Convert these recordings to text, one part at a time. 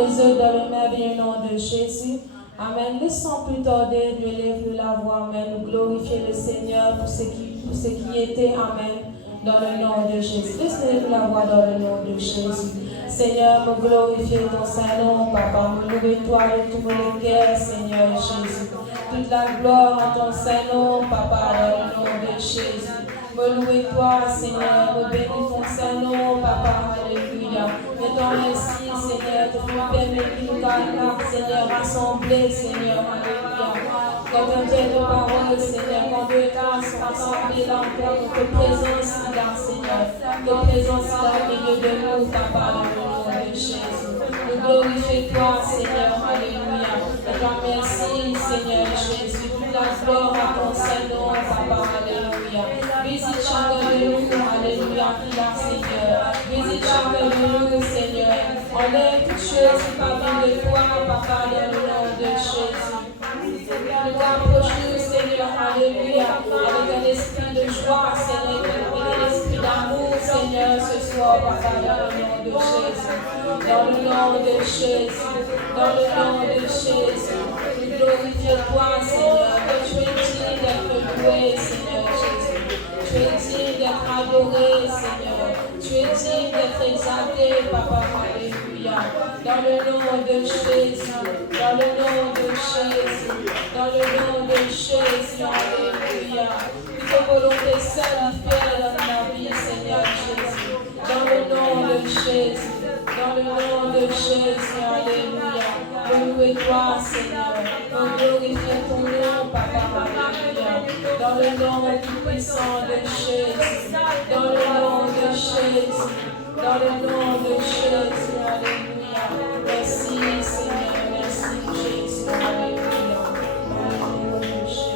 les œufs dans le merveilleux nom de Jésus. Amen. Laissons plus tarder de lever la voix. Amen. Nous glorifier le Seigneur pour ce qui était. Amen. Dans le nom de Jésus. Laissez la voix dans le nom de Jésus. Seigneur, me glorifier ton Saint-Nom, Papa. Me louer toi de tous les cœurs, Seigneur Jésus. Toute la gloire en ton Saint-Nom, Papa, dans le nom de Jésus. Me louer toi, Seigneur. Me bénir ton Saint-Nom, Papa. Alléluia. Mettons ainsi, Seigneur, te permettre que nous là, Seigneur, rassemblés, Seigneur. Alléluia. Comme un Dieu de parole, Seigneur, quand deux cas sont rassemblés dans notre présence, là, Seigneur. Notre présence là, au milieu de nous, Papa, dans le nom de Jésus. Nous glorifions toi, Seigneur. Alléluia. Et toi, merci, Seigneur Jésus. Toute la gloire à ton Saint-Nom, Papa. Alléluia. Visite chacun de nous, Alléluia, qui l'a, Seigneur. Visite chacun de nous, Seigneur. Enlève toutes choses qui parlent de toi, Papa, dans le nom de Jésus. Nous approchons, Seigneur, Alléluia, avec un esprit de joie, Seigneur, un esprit d'amour, Seigneur, ce soir, Papa, dans le nom de Jésus. Dans le nom de Jésus. Dans le nom de Jésus. Nous glorifions toi, Seigneur, que tu es digne d'être loué, Seigneur Jésus. Tu es digne d'être adoré, Seigneur. Tu es digne d'être exalté, Papa, Alléluia. Dans le nom de Jésus. Dans le nom de Jésus. Dans le nom de Jésus, Alléluia. Que ta volonté seule faire dans ma vie, Seigneur Jésus. Dans le nom de Jésus. Dans le nom de Jésus, Alléluia. Louez toi, Seigneur. Glorifiez ton nom, Papa, Alléluia. Dans le nom tout puissant de Jésus. Dans le nom de Jésus. Dans le nom de Jésus, Alléluia. Merci, Seigneur. Merci, Jésus. Alléluia. Dans le nom de Jésus.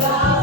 La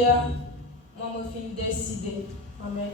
Pierre, moi, je finis décider. Amen.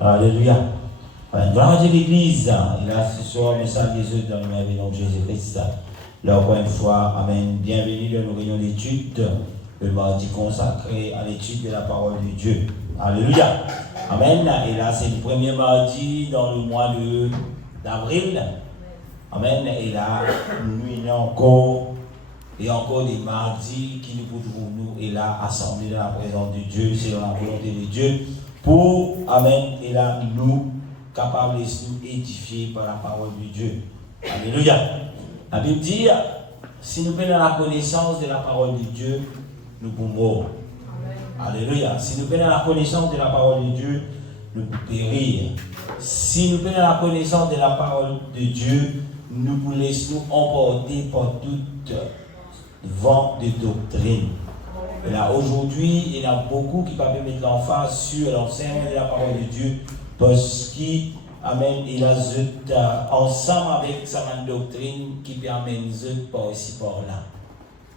Alléluia. Gloire à Dieu l'Église. Et là, ce soir, nous saluons Jésus dans le nom de Jésus-Christ. Là, encore une fois, Amen. Bienvenue dans nos réunions d'études, le mardi consacré à l'étude de la parole de Dieu. Alléluia. Amen. Et là, c'est le premier mardi dans le mois d'avril. Amen. Et là, nous avons encore et encore des mardis qui nous retrouvent, nous, et là, assemblés dans la présence de Dieu, selon la volonté de Dieu, pour, Amen, et là, nous, capables de nous édifier par la parole de Dieu. Alléluia. La Bible dit, si nous prenons la connaissance de la parole de Dieu, nous pouvons. Alléluia. Si nous prenons la connaissance de la parole de Dieu, nous pouvons périr. Si nous prenons la connaissance de la parole de Dieu, nous pouvons nous emporter par toute vent de doctrine. Et là, aujourd'hui, il y en a beaucoup qui peuvent mettre l'emphase sur l'enseignement de la parole de Dieu parce qu'il amène, il ajoute ensemble avec sa doctrine qui permet par ici, par là.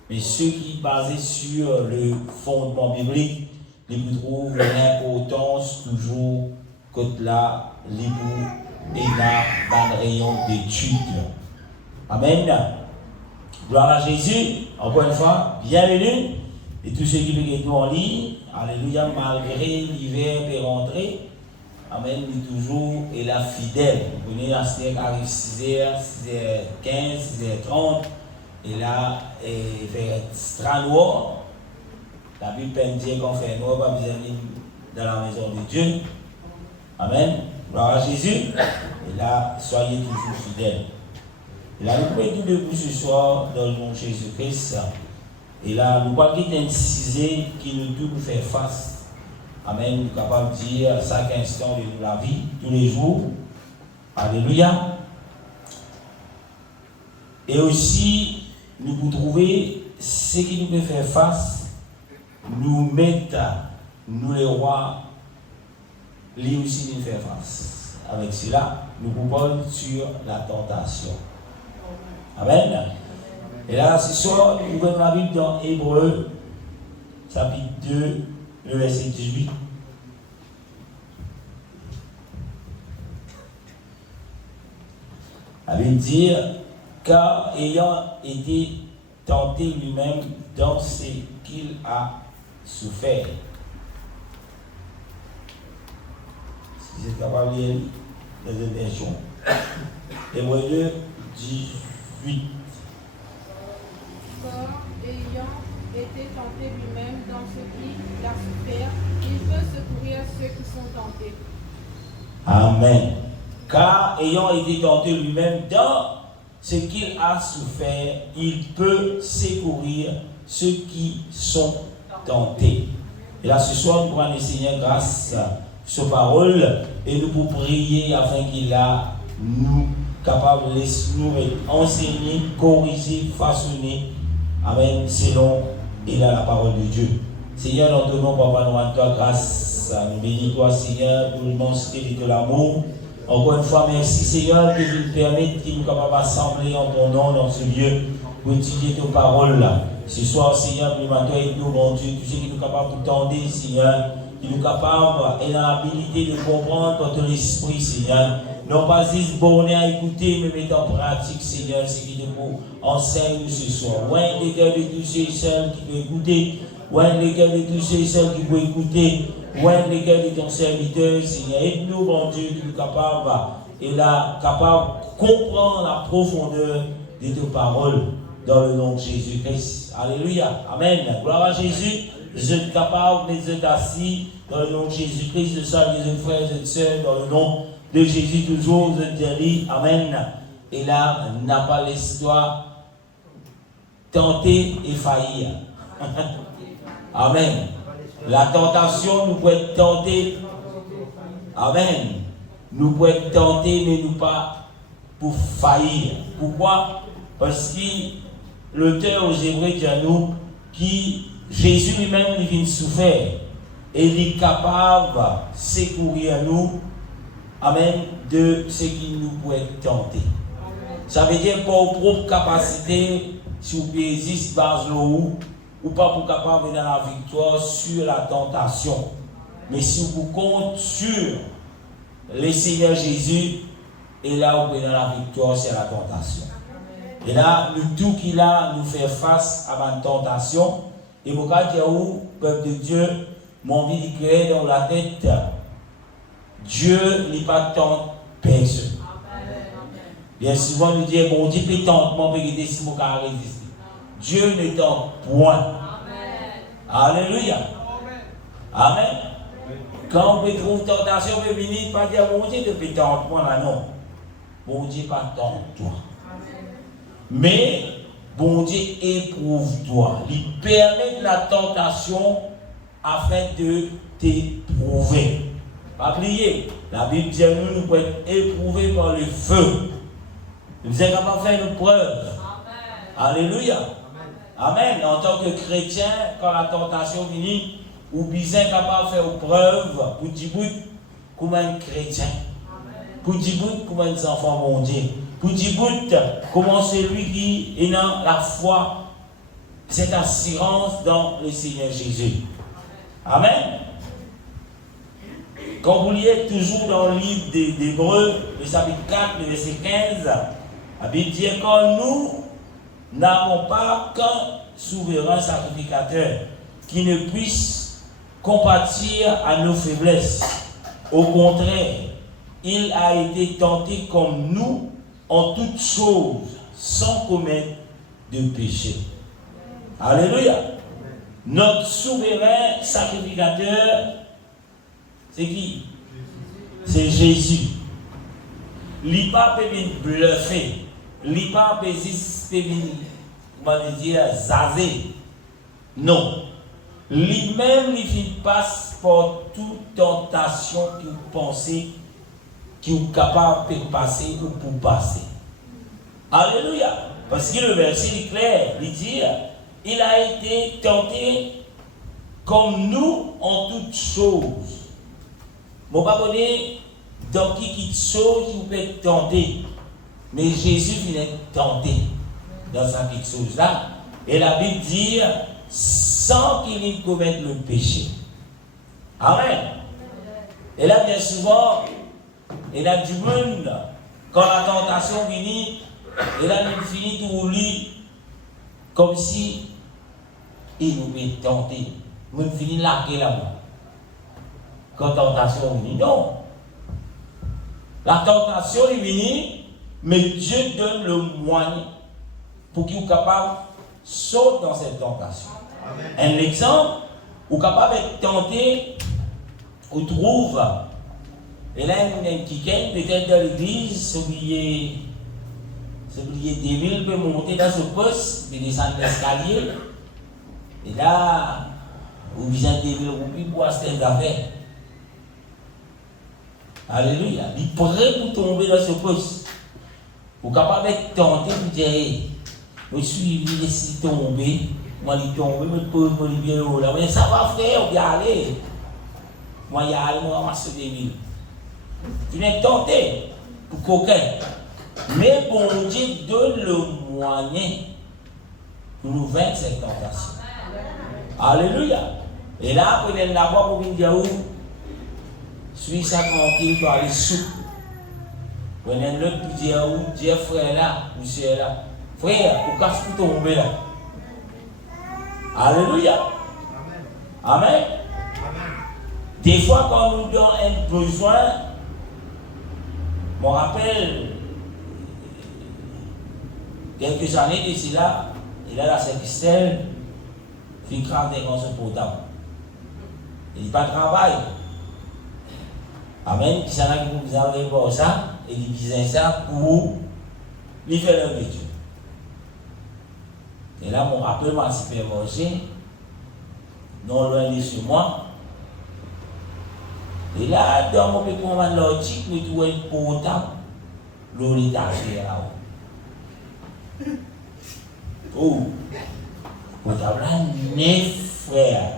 Mais ceux qui basés sur le fondement biblique, ils trouvent l'importance toujours que là, les et là, dans le rayon d'études. Amen. Gloire à Jésus. Encore une fois, bienvenue. Et tous ceux qui veulent nous en ligne, alléluia, malgré l'hiver est rentré, amen, nous toujours et la fidèle. Vous venez à ce arrive 6h, 6h15, 6h30, et là, il fait extra noir. La Bible peut dire qu'on fait noir, pas besoin dans la maison de Dieu. Amen. Gloire à Jésus. Et là, soyez toujours fidèles. Et là, nous pouvons tout debout ce soir dans le nom de Jésus-Christ. Et là, nous pouvons insister qui nous tout nous fait face. Amen. Nous sommes capables de dire à chaque instant de la vie, tous les jours. Alléluia. Et aussi, nous pouvons trouver ce qui nous peut faire face, nous mettre, nous les rois, lui aussi nous faire face. Avec cela, nous pouvons sur la tentation. Amen. Et là, ce soir, nous ouvrons la Bible dans Hébreux, chapitre 2, le verset 18. La Bible dit, car ayant été tenté lui-même dans ce qu'il a souffert. Si c'est capable de lire les versions. Hébreux 2, 18. Car ayant été tenté lui-même dans ce qu'il a souffert, il peut secourir ceux qui sont tentés. Amen. Car ayant été tenté lui-même dans ce qu'il a souffert, il peut secourir ceux qui sont tentés. Et là, ce soir, nous prenons le Seigneur grâce à sa parole et nous pour prier afin qu'il a nous capable de nous enseigner, corriger, façonner. Amen. Selon il a la parole de Dieu. Seigneur, nous te demandons, Papa, nous rendons toi grâce. Nous bénis toi, Seigneur, pour l'immensité de l'amour. Encore une fois, merci, Seigneur, que tu nous permettes, que nous capables d'assembler en ton nom dans ce lieu pour étudier tes paroles. Ce soir, Seigneur, nous matin avec nous, mon Dieu, tu sais que nous sommes capables de t'entendre, Seigneur, que nous sommes capables et dans l'habilité de comprendre par ton esprit, Seigneur. Non pas juste borné à écouter, mais mettre en pratique, Seigneur, ce qui nous enseigne ce soir. Ouais, les cœurs de tous ceux et celles qui peuvent écouter. Ouais, les cœurs de tous ceux et celles qui peuvent écouter. Ouais, les cœurs de ton serviteur, Seigneur. Aide-nous, mon Dieu, que nous sommes capables, et là, capables de comprendre la profondeur de tes paroles dans le nom de Jésus-Christ. Alléluia. Amen. Gloire à Jésus. Je suis capable de vous assis dans le nom de Jésus-Christ, de saluer les frères et sœurs dans le nom de Jésus toujours, je te dis, amen. Et là, n'a pas l'histoire tenter et faillir. Amen. La tentation nous peut être tentée. Amen. Nous pouvons être tentés, mais nous pas pour faillir. Pourquoi? Parce que l'auteur aux Hébreux dit à nous qui Jésus lui-même il vient souffrir et il est capable de secourir à nous. Amen, de ce qui nous peut être tenté. Ça veut dire pour propre capacité, si vous pouvez exister dans l'eau, ou pas pour capable dans la victoire sur la tentation. Mais si vous comptez sur le Seigneur Jésus, et là vous pouvez dans la victoire sur la tentation. Et là, nous tout qu'il a nous fait face à ma tentation. Et vous regardez où, peuple de Dieu, mon vie est créé dans la tête. Dieu n'est pas tant personne. Bien souvent, nous disons, bon Dieu peut tenter, mon peut aider si mon cas résister. Dieu ne tente point. Alléluia. Amen. Quand on trouve tentation, on peut venir, pas dire, bon Dieu ne peut tenter moi là, non. Bon Dieu pas tente toi. Mais, bon Dieu éprouve toi. Il permet de la tentation afin de t'éprouver. Pas oublier, la Bible dit nous pouvons être éprouvés par le feu. Nous sommes capables de faire une preuve. Amen. Alléluia. Amen. En tant que chrétien, quand la tentation vient, ou bien capable de faire preuve pour dire comme un chrétien. Pour dire comme un enfant mon Dieu. Pour dire comment celui qui est dans la foi, cette assurance dans le Seigneur Jésus. Amen. Quand vous lisez toujours dans le livre d'Hébreux, le chapitre 4, le verset 15, la Bible dit que nous n'avons pas qu'un souverain sacrificateur qui ne puisse compatir à nos faiblesses. Au contraire, il a été tenté comme nous en toutes choses, sans commettre de péché. Alléluia. Notre souverain sacrificateur, c'est qui? C'est Jésus. L'IPA peut venir bluffer. L'IPA peut venir, comment dire, zazer. Non. Lui-même, il passe par toute tentation que vous pensez qui est capable de passer ou pour passer. Alléluia. Parce que le verset est clair. Il dit, il a été tenté comme nous en toutes choses. Mon papa dit, dans qui chose vous peut être tenté. Mais Jésus vient être tenté dans sa petite chose là. Et la Bible dit, sans qu'il y commette le péché. Amen. Et là, bien souvent, il y a du monde, quand la tentation vient, et là, il finit tout lui, comme si il nous est tenté. Il finit laquer là-bas. Quand la tentation vient, non. La tentation est venue, mais Dieu donne le moyen pour qu'il soit capable de sauter dans cette tentation. Amen. Un exemple, vous êtes capable d'être tenté, vous trouvez, et là, il y a un petit peut-être dans l'église, oublier des villes, peut monter dans ce poste, puis descendre l'escalier, et là, vous visez des villes, vous pouvez boire cette affaire. Alléluia. Il est prêt pour tomber dans ce poste. Vous êtes capable d'être tenté pour dire, je suis laissé tomber, moi je tombe, je peux me libérer là. Mais ça va frère, on va y aller. Moi y aller, moi ramasser des villes. Tu n'es tenté pour coquin. Mais bon Dieu donne le moyen pour nous vaincre cette tentation. Alléluia. Et là, vous allez l'avoir pour vous dire où suis ça tranquille pour aller sous. Vous allez l'autre pour dire où Dieu frère là, ou c'est là. Frère, vous casse pour tomber là. Alléluia. Amen. Amen. Des fois, quand nous donnons un besoin, je me rappelle, quelques années d'ici là, il a la Saint-Christelle, il crame dans son portable. Il n'y a pas de travail. Amen. Qui s'en a qui vous avez pour ça, et il disait ça pour lui faire le métier. Et là, mon rappel m'a supervisé, non loin de chez moi. Et là, dans mon petit moment logique, je trouve un portable, l'eau est acheté là-haut. Oh, portable là, 9 frères.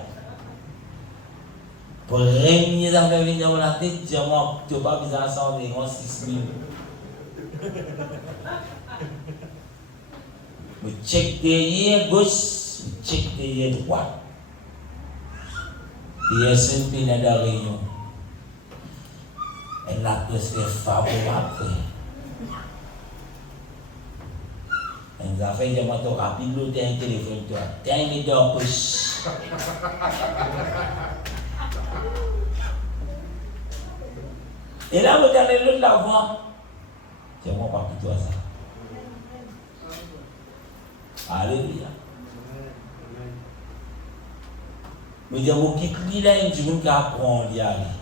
Pour réunir les affaires venir dans la tête, dis-moi, tu n'as pas besoin de 6 000. Je check derrière gauche, je check derrière droite. Et il y a une peine de réunion. Elle a presque favorable. Elle nous a fait des motos rapides, l'autre a un téléphone, toi. T'as un idée en poche. Et là, vous allez l'autre la voir. C'est moi pas pour toi ça. Alléluia. Mais il y a beaucoup qui lit là, il dit qu'on apprend à y aller.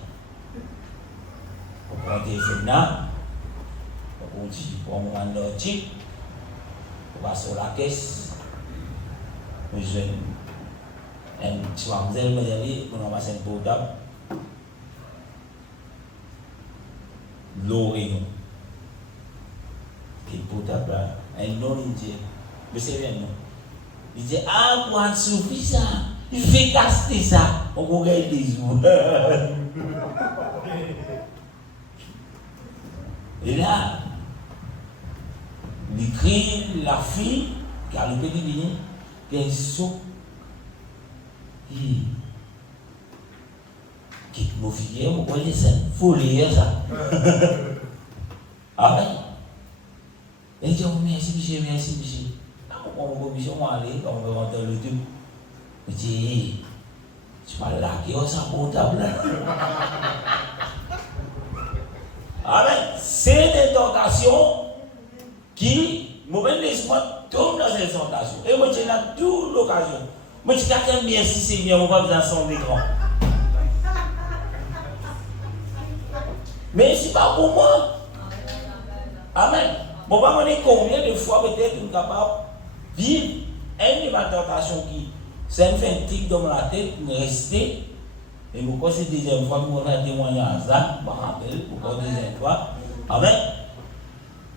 On prend le téléphone là, on dit pour un moment logique, on va sur la caisse, mais je un petit mademoiselle me dit qu'on va passer un portable, l'oreille, et le portable là, un nom indien, mais c'est bien non. Il dit, ah, pour un souffle, ça, il fait casser ça. On regarde les jours. Et là, il crie la fille, car le petit vini, qui est saut. Quitte mon fille, vous voyez ça, il faut lire ça. Ah oui. Et dit, oh, merci, monsieur, merci, monsieur. On va obligé à aller, on va rentrer le tout. Je dis, tu vas laquer au sang portable. Ah ben, c'est des tentations qui, moi, laisse-moi tomber dans ces tentations. Et moi, j'ai là toute l'occasion. Moi, je dis, merci Seigneur, on va vous ensemble grand. Mais ce n'est pas pour moi. Amen. Bon, on va demander combien de fois peut-être nous sommes capables de vivre une de ma tentation qui, ça me fait un tic dans la tête, me rester. Et pourquoi c'est la deuxième fois que nous avons témoigné à ça, je me rappelle, pourquoi la deuxième fois. Amen.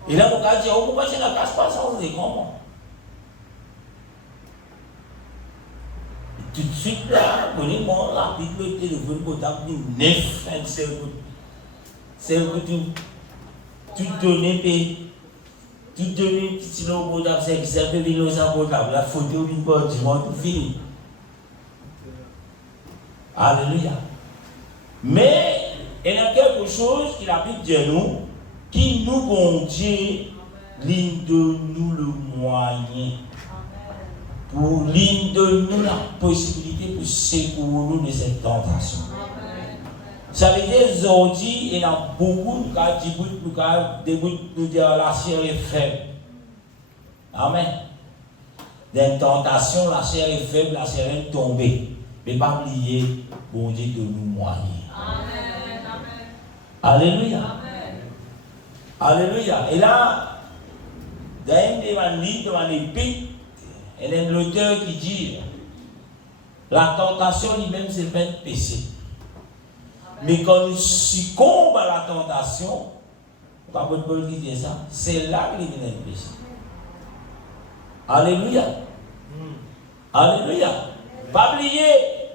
Et là, on va dire, pourquoi c'est la casse pas ça, on est comment? Tout de suite, là, on est bon, rapide, le téléphone portable, 9, 25 euros. C'est tout donné, tout donné, petit nom portable, c'est un peu de ça portable, la photo d'une porte, du monde, tout fini. Alléluia. Mais il y a quelque chose qui la Bible dit à nous, qui nous, bon Dieu, ligne de nous le moyen. Pour ligne de nous la possibilité pour secourir nous de cette tentation. Ça veut dire aujourd'hui, il y a beaucoup de cas, de dire la chair est faible. Amen. Des tentations, la chair est faible, la chair est tombée. Mais pas oublier, bon Dieu, de nous moigner. Amen. Alléluia. Amen. Alléluia. Et là, dans une de l'épître, il y a l'auteur qui dit, la tentation lui-même, c'est pas un péché. Mais quand on succombe à la tentation, pas de Paul qui dit ça, c'est là qu'il vient le péché. Alléluia. Alléluia. Pas oublier,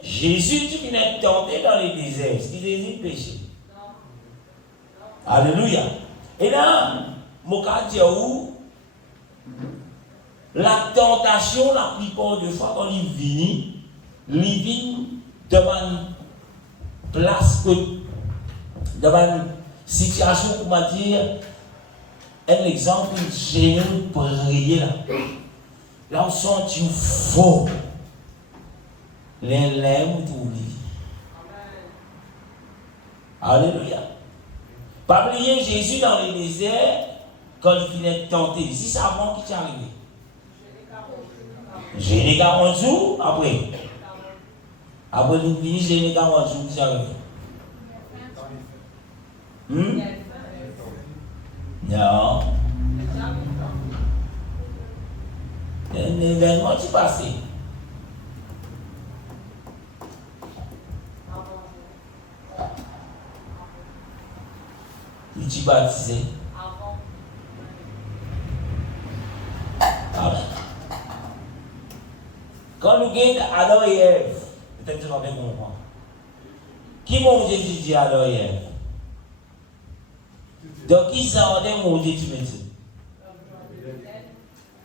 Jésus qui vient tenté dans les déserts, ce qui Jésus péché. Alléluia. Et là, mon cas dit où la tentation, la plupart des fois, quand il vient devant une place, devant une situation, comment dire, un exemple, une génie pour prier là. Là, on sent une faux. Les lèvres oublient. Alléluia. Pas oublier Jésus dans les déserts, quand il finit de tenter. Si c'est avant qui t'est arrivé. J'ai les 40 jours après. Après nous finissons, j'ai les 40 jours qui t'est arrivé. Non. Il y a un événement qui est passé. Tu es baptisé. Amen. Quand nous gagnons Adam et Ève, peut-être que tu vas bien comprendre. Qui mon Dieu dit Adam et Ève? Donc, qui s'en est mon Dieu tu me dis?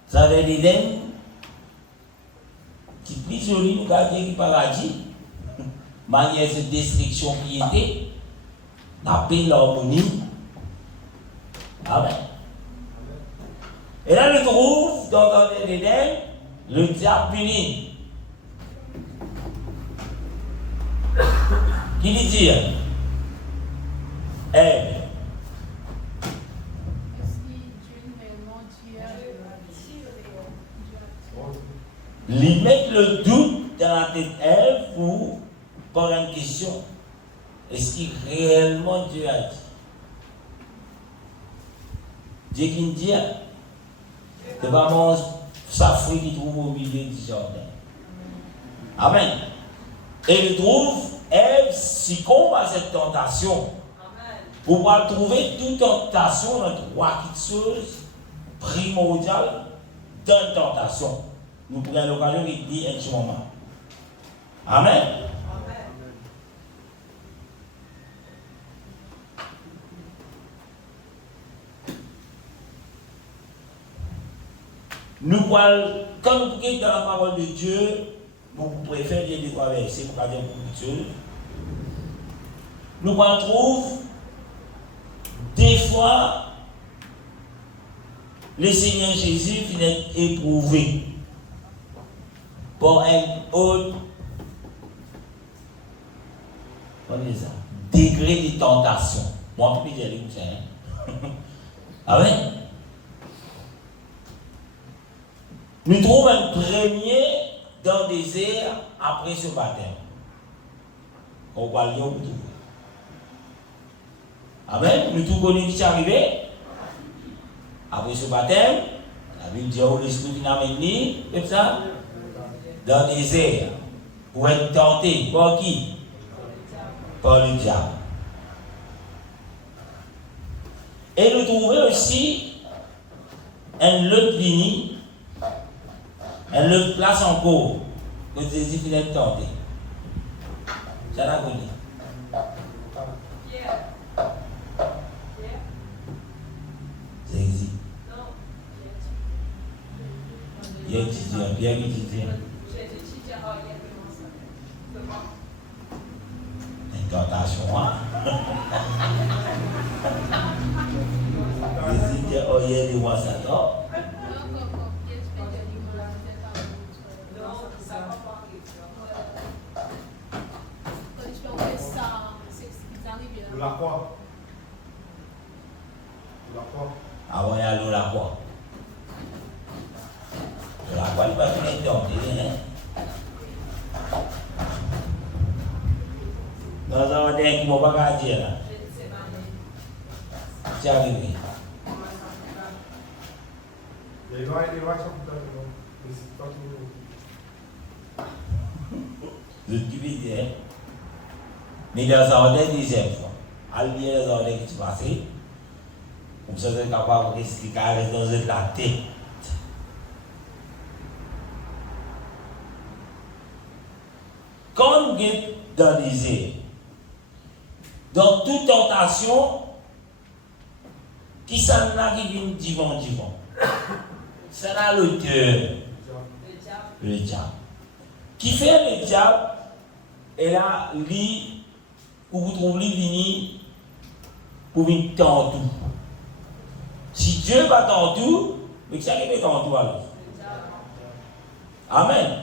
Ça veut dire l'Éden, qui est plus joli, nous gardons le paradis, manière de destruction qui était, la paix, l'harmonie. Amen. Et là, nous trouve dans le Jardin d'Éden, le diable puni. Qui lui dit? Ève. Lui mettre le doute dans la tête Ève pour poser une question. Est-ce qu'il réellement Dieu a dit? Dieu qui dit, c'est pas mon fruit qui trouve au milieu du jardin. Amen. Et il trouve, Ève succombe à cette tentation. Pour pouvoir trouver toute tentation dans trois choses primordiales dans une tentation. nous prenons l'occasion de dire un petit moment. Amen. Nous parlons, quand nous regardons dans la parole de Dieu, nous préférons les trois versets pour pas dire beaucoup de choses. Nous trouvons des fois le Seigneur Jésus finit éprouvé par un autre degré de tentation. Moi, je peux dire comme ça. Amen. Nous trouvons un premier dans le désert après ce baptême. On va lire tout. Amen. Nous tous connaissons qui est arrivé. Après ce baptême, la Bible dit où l'Esprit vient amener, comme ça, dans le désert, pour être tenté. Par qui? Par le diable. Et nous trouvons aussi un autre ligne. Elle le place encore que Jésus finit de tenter. Ça l'a connu. Pierre. Jésus. Non. Il est étudiant. Pierre qui étudiant. J'ai étudié en hier comment ça. Une tentation, hein? Jésus dit, oh, il y a des mois, ça tombe. De la croix. De la croix. Avant, il y a l'eau la croix. La croix, il va finir de tomber. Dans un ordre qui ne m'a pas dire là. C'est arrivé. Les lois sont peut-être. Mais c'est pas tout. Je te dis, hein. Mais dans un ordre deuxième fois. Allié dans un ordre qui se passe. Comme ça, vous êtes capable de expliquer dans la tête. Quand vous êtes dans les airs, dans toute tentation, qui s'en a qui vient divin. Ça a l'auteur. Le diable. Qui fait le diable, et là, lui, où vous trouvez lui pour venir dans tout. Si Dieu va dans tout, mais ça arrive dans tout alors. Amen.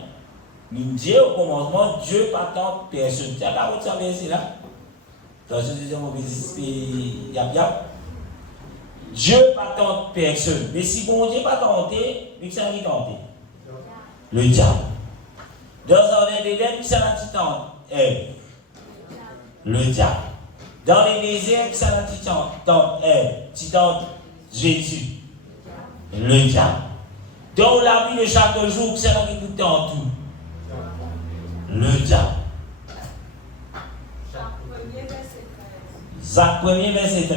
Nous disons au commencement, Dieu pas tant personne. Tu as pas votre savoir ici là? Dans ce deuxième mauvais esprit, yap. Dieu pas tant personne. Mais si bon Dieu pas tenté, mais ça arrive tenté. Le diable. Dans un délai, qui ça n'a pas tenté? Le diable. Dans les déserts, qui ça n'a pas tenté? Jésus. Le diable. Dans la vie de chaque jour, qui ça n'a pas tenté? Le diable. Jacques 1er, verset 13,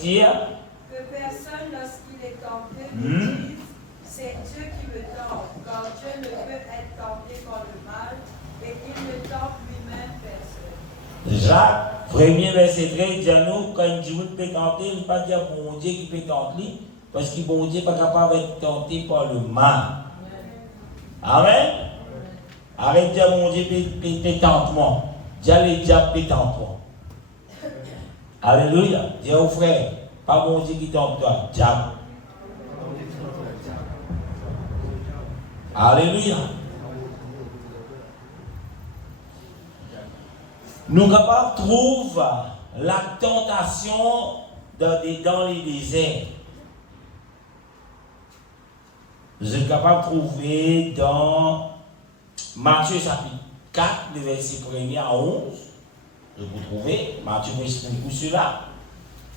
dit que personne, lorsqu'il est tenté, ne dise c'est Dieu qui me tente, car Dieu ne peut être tenté par le mal et il ne tente lui-même personne. Jacques 1er, verset 13, dit à nous quand Dieu peut tenter, il ne peut pas dire bon Dieu qui peut tenter, parce que bon Dieu n'est pas capable d'être tenté par le mal. Amen. Arrête de dire mon Dieu peut tente-moi. Dis le diable peut tente-moi. Alléluia. Dis au frère, pas mon Dieu qui tente toi, diable. Alléluia. Nous capables de trouver la tentation dans les déserts. Nous sommes capables de trouver dans Matthieu chapitre 4, le verset 1er à 11. Je vous trouvez, Matthieu m'explique pour cela.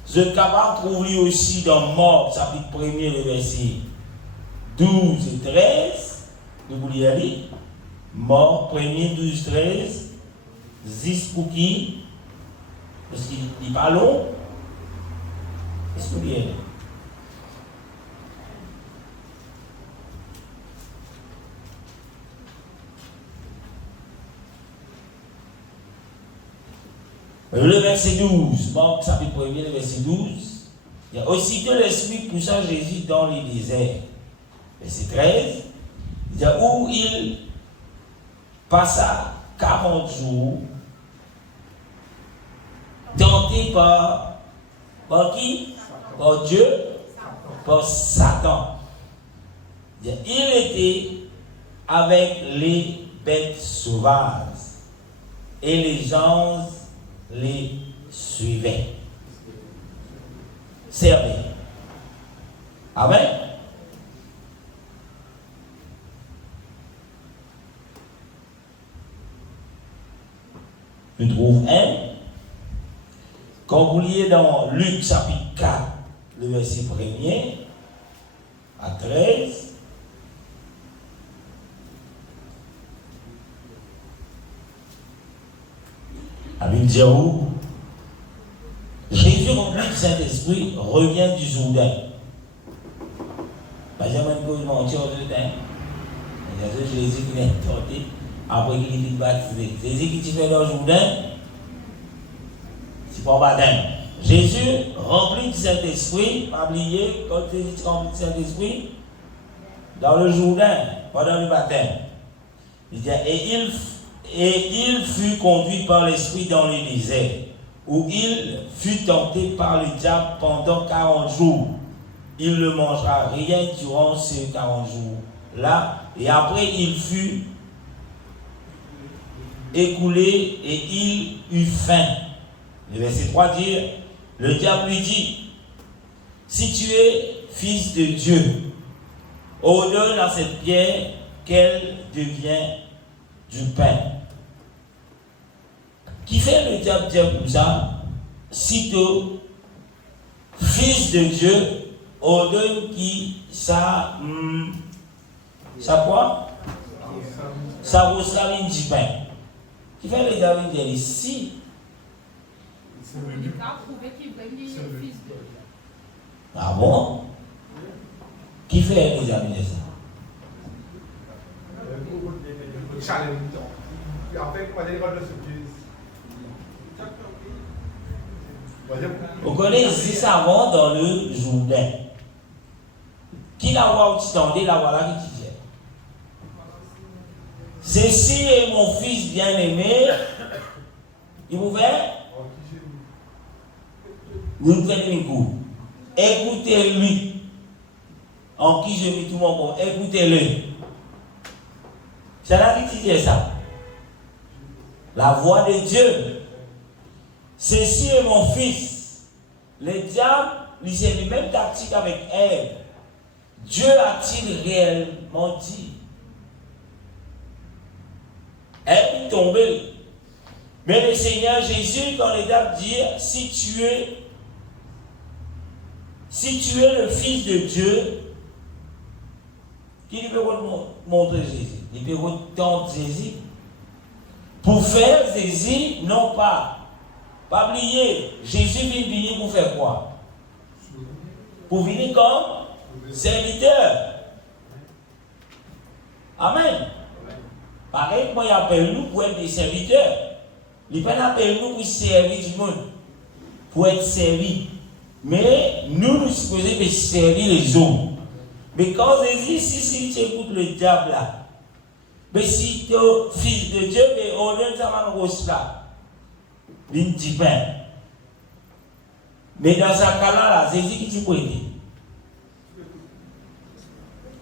Vous êtes capable de trouver aussi dans Marc chapitre 1er, le verset 12 et 13. Vous voulez y aller? Marc 1er, 12, 13. 10 pour qui? Parce qu'il n'est pas long. Est-ce que vous voulez y aller? 10 Le verset 12, Marc chapitre 1er, le verset 12. Il y a aussitôt l'Esprit poussa Jésus dans le désert. Verset 13. Il y a où il passa 40 jours tenté par qui? Par Dieu, par Satan. Il était avec les bêtes sauvages et les anges les suivaient. Servez. Amen. Je trouve un. Quand vous liez dans Luc chapitre 4, le verset 1er à 13, la Bible dit où Jésus rempli du Saint-Esprit revient du Jourdain. Benjamin peut mentir au Jourdain. C'est Jésus qui vient tenté après qu'il était baptisé. Jésus qui fait dans le Jourdain, c'est pas baptême. Jésus rempli du Saint-Esprit, pas oublier, quand Jésus rempli du Saint-Esprit, dans le Jourdain, pendant le baptême. Il dit, et il fut conduit par l'Esprit dans le désert, où il fut tenté par le diable pendant 40 jours. Il ne mangera rien durant ces 40 jours-là, et après il fut écoulé et il eut faim. Le verset 3 dit, le diable lui dit, si tu es fils de Dieu, ordonne à cette pierre qu'elle devienne du pain. Qui fait le diable dire comme ça? Sitôt, fils de Dieu, ordonne qui ça quoi? Ça vous saline du pain. Qui fait le diable dire ici? Il a prouvé qu'il veut fils de Dieu. Ah bon? Qui fait les amis de ça? Le challenge. En fait, quoi, les rôles de surprise. Vous connaissez ça avant dans le Jourdain. Qui la voit où tu t'endais, la voilà qui tu dis. Ceci est mon fils bien-aimé. Il vous fait? Vous nous faites un coup. Écoutez-lui. En qui je mets tout mon corps. Écoutez-le. C'est là qui dit ça. La voix de Dieu. Ceci est mon fils. Le diable, il s'est mis même tactique avec Ève. Dieu a-t-il réellement dit? Elle est tombée. Mais le Seigneur Jésus, quand le diable dit, si tu es le fils de Dieu, qui lui peut montrer Jésus? Il peut tenter Jésus. Pour faire Jésus, non pas. Pas oublier, Jésus vient venir pour faire quoi? Pour venir comme serviteur. Amen. Pareil, moi, il appelle nous pour être des serviteurs. Il ne appelle nous pour servir du monde. Pour être servi. Mais nous, nous supposons de servir les hommes. Mais quand Jésus, si tu écoutes le diable là, mais si tu es fils de Dieu, mais on donne ça man rose là. Il dit ben. Mais dans ce cas-là, Jésus qui tu peux aider.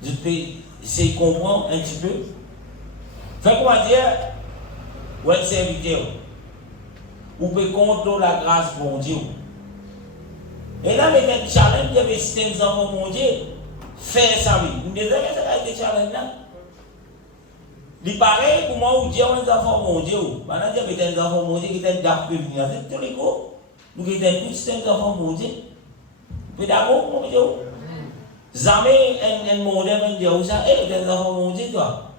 Je peux essayer de comprendre un petit peu. Fait comment dire, ou être serviteur, ou peut contrôler la grâce bon Dieu. Et là, avec un challenge, il y avait des enfants mon Dieu, faire ça, oui. Vous me dites, ça va être challenge là. Il paraît pour moi, où Dieu a des enfants mon Dieu. Maintenant, il y avait des enfants mon Dieu qui étaient d'art venir. C'est tous les gros. Nous qui étions tous des enfants mon Dieu. Pédagogue mon Dieu. Jamais un modèle me dit, ça, des enfants mon Dieu, toi.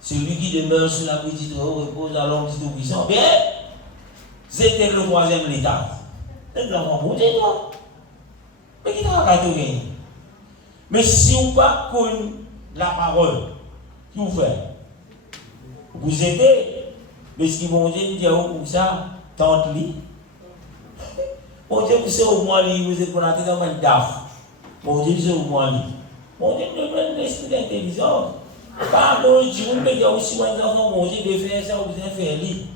Celui qui demeure sur la petite repose à l'homme tout puissant. Bien, c'était le troisième étage. C'est l'enfant mon Dieu, toi. Mais qui t'a raconté? Mais si on ne pas connaît la parole, qui vous fait? Vous aidez. Mais ce qui bon Dieu dit comme ça, tente lui. Bon Dieu, vous savez au moins lui, vous êtes pour entrer dans un daf. Bon Dieu, vous savez au moins lui. Bon Dieu, nous donne l'esprit d'intelligence. Pas bon Dieu, vous mettez aussi un enfant, bon Dieu, de faire ça, vous besoin de faire lui.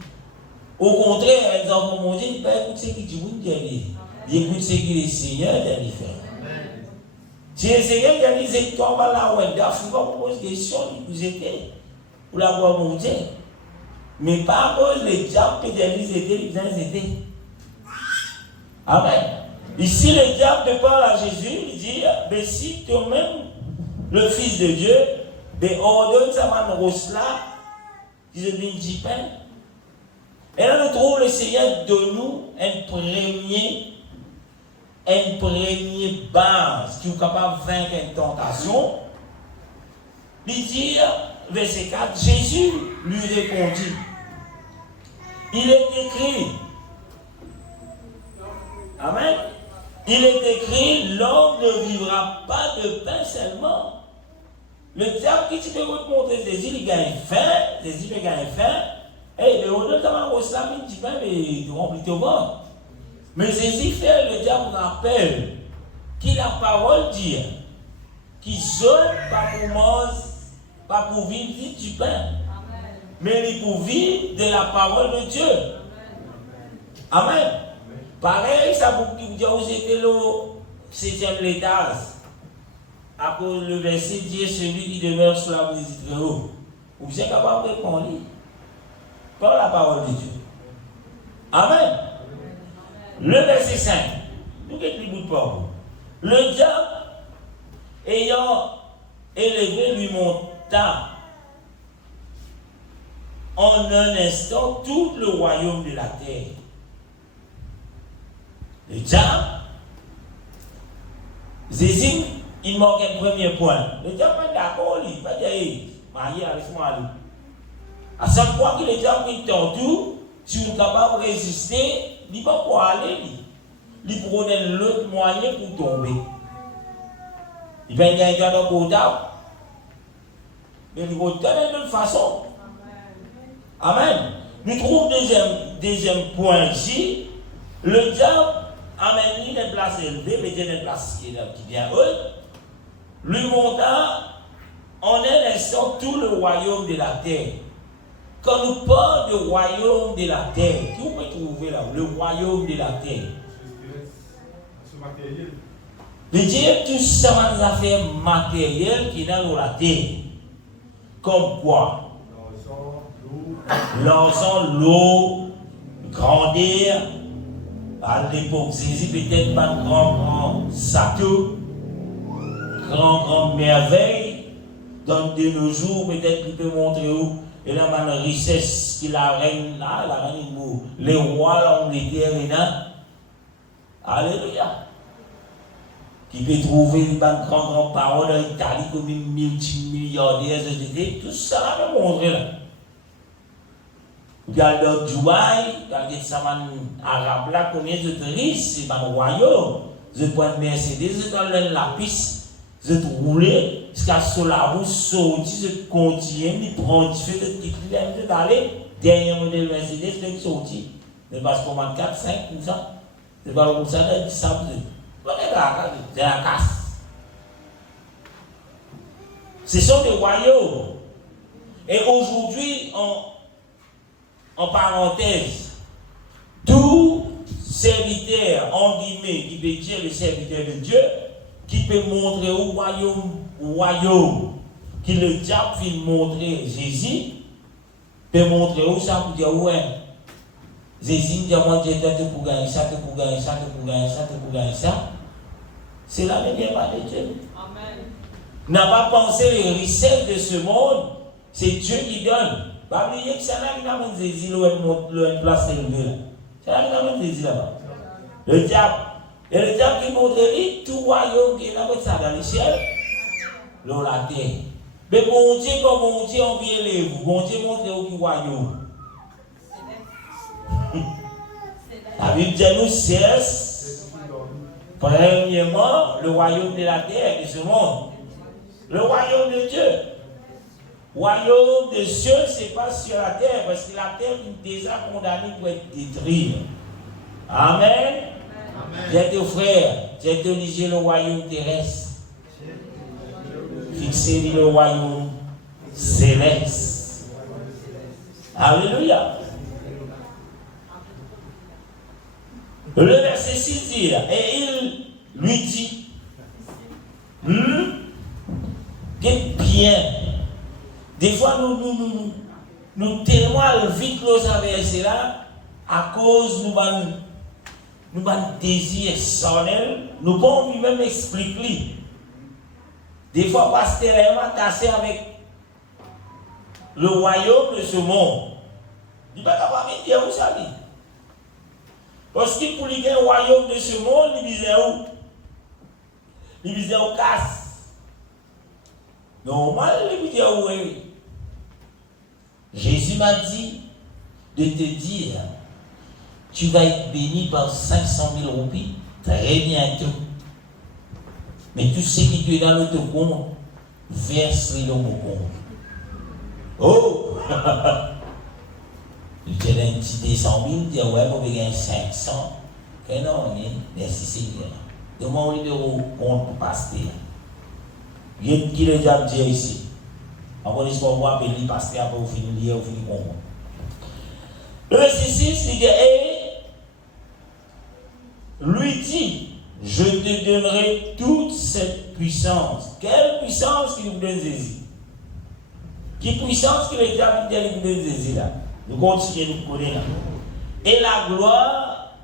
Au contraire, les enfants, bon Dieu, il ne pas écouter ce qui dit, vous dit. Il écoute ce que le Seigneur dit faire. Si le Seigneur dit, c'est toi, va là, ouais, daf, il va vous poser des questions, vous aidez. Pour la voir monter. Mais pas pour les diables qui disent aider, ils ont aidé. Amen. Ici, le diable parle à Jésus, il dit, mais si toi-même, le Fils de Dieu, ben ordonne sa main rose là, qui se dit pain. Et là, nous trouvons le Seigneur de nous une première base qui est capable de vaincre une tentation. Il dit, verset 4, Jésus lui répondit, il est écrit, amen, il est écrit, l'homme ne vivra pas de pain seulement. Le diable qui tu peux montrer Jésus, il gagne faim, Jésus peut gagner faim, et le haut de ta au slam, il dit pain, mais il remplit au ventre. Mais Jésus fait, le diable rappelle, qui la parole dit, qui sonne pas pour manger, pas pour vivre du pain, mais pour vivre de la parole de Dieu. Amen. Pareil, ça vous dit vous êtes le 7e étage. Après le verset dit celui qui demeure sur la brise très haut. Vous êtes capable de répondre par la parole de Dieu. Amen. Le verset 5. Nous qu'est-ce qu'il bout de parole. Le diable ayant élevé lui monta en un instant tout le royaume de la terre. Le diable, Jésus, il manque un premier point. Le diable n'est pas d'accord, il va dire, marié, laisse-moi aller. À chaque fois que le diable est tordu, si vous êtes capable de résister, il ne va pas aller. Il prend l'autre moyen pour tomber. Il va gagner un portable. Mais il va donner de toute façon. Amen. Nous trouvons deuxième point ici. Le diable amène une place élevée, mais une place qui vient haute. Lui monta en un instant tout le royaume de la terre. Quand nous parlons du royaume de la terre, qui vous pouvez trouver là, le royaume de la terre. Le Dieu, tout ça, des affaires matérielles qui sont dans la terre. Comme quoi? L'argent, l'eau, grandeur. À l'époque, Jésus peut-être pas de grand sato, grand merveille. Dans de nos jours, peut-être qu'il peut montrer où. Et là, il y a une richesse qui la reine là, la reine les rois, l'Angleterre et là. Alléluia. Qui peut trouver une grande parole en Italie comme une multimilliardaire, etc. Tout ça, là, va montrer là. Vous regardez le Dubaï, vous regardez ça, arabe là, combien de riches, c'est un royaume. Vous prenez Mercedes, vous allez la piste, vous roulez, jusqu'à ce que la roue sortit, vous continuez, vous prenez, vous faites des petites lignes, vous allez, dernier modèle Mercedes, vous sorti. Mais parce qu'on a 4, 5, comme ça. C'est pas comme ça, vous ça, vous c'est la casse. Ce sont des royaumes. Et aujourd'hui, en parenthèse, tout serviteur, en guillemets, qui veut dire le serviteur de Dieu, qui peut montrer au royaume, qui le diable fait montrer Jésus, peut montrer où ça pour dire ouais. Jésus dit moi Dieu pour gagner ça, pour gagner ça, pour gagner ça, pour gagner ça. C'est la manière de Dieu. Amen. N'a pas pensé les richesses de ce monde, c'est Dieu qui donne. Pas oublier que c'est là qui amène Jésus une place élevée. C'est là qui amène Jésus là-bas. Le diable. Et le diable qui montre tout royaume qui est là dans le ciel, dans la terre. Mais bon Dieu, comme bon Dieu, on vient les vous. Bon Dieu montre au royaume. La Bible dit nous cesse. Premièrement, le royaume de la terre, de ce monde. Le royaume de Dieu. royaume des cieux, ce n'est pas sur la terre, parce que la terre est déjà condamnée pour être détruite. Amen. J'ai été frère, j'ai dirigé le royaume terrestre. Fixez le royaume céleste. Alléluia. Le verset 6 dit, et il lui dit, qu'est bien. Des fois, nous tellement vite nous traverser là, à cause nous désir personnel, nous pouvons lui-même expliquer. Des fois, pasteur est attaché avec le royaume de ce monde. Il ne va pas dire où ça dit. Parce que pour lui gagner le royaume de ce monde, il disait où? Il disait où casse. Normal, il disait où? Jésus m'a dit de te dire, tu vas être béni par 500 000 roupies très bientôt. Mais tout ce qui est dans l'autre compte, verse-le dans mon compte. Oh! Tu as un petit 200 000, tu dis, ouais, vous avez 500. Que non, merci Seigneur. Demande le compte pour pasteur. Il y a qui le diable dit ici. Encore une fois, moi, appeler pasteur après vous finir, vous finir comprendre. Le verset 6, il dit, et lui dit, je te donnerai toute cette puissance. Quelle puissance qu'il vous donne Jésus? Quelle puissance que le diable vous donne Jésus là? Nous continuons, nous connaissons. Et la gloire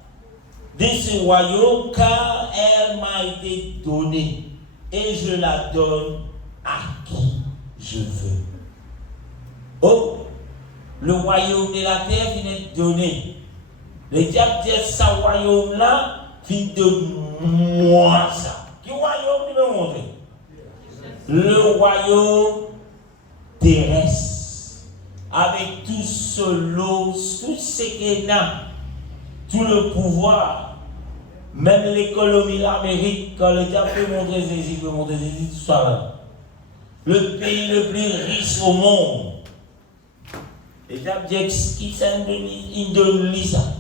de ce royaume, car elle m'a été donnée, et je la donne à qui je veux. Oh, le royaume de la terre vient d'être donné. Le diable dit, ce royaume-là, vient de moi ça. Quel royaume il me montre? Le royaume terrestre. Avec tout ce lot, tout ce qu'il y a, tout le pouvoir, même l'économie, l'Amérique, quand le diable peut montrer Jésus, tout ça là. Le pays le plus riche au monde. Le diable dit, qui s'est donné ça?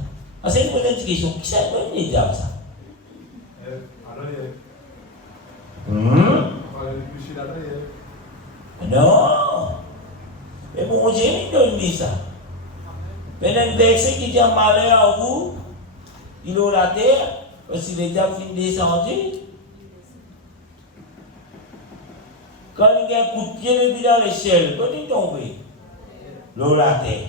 C'est une bonne question. Qui s'est donné le diable ça? Non. Mais bon Dieu, il donne ça. Mais un verset qui dit malheur à vous, il est la terre, parce qu'il est déjà fini descendu. Quand il y a un coup de pied, il est dans l'échelle. Quand il est tombé, l'eau la terre.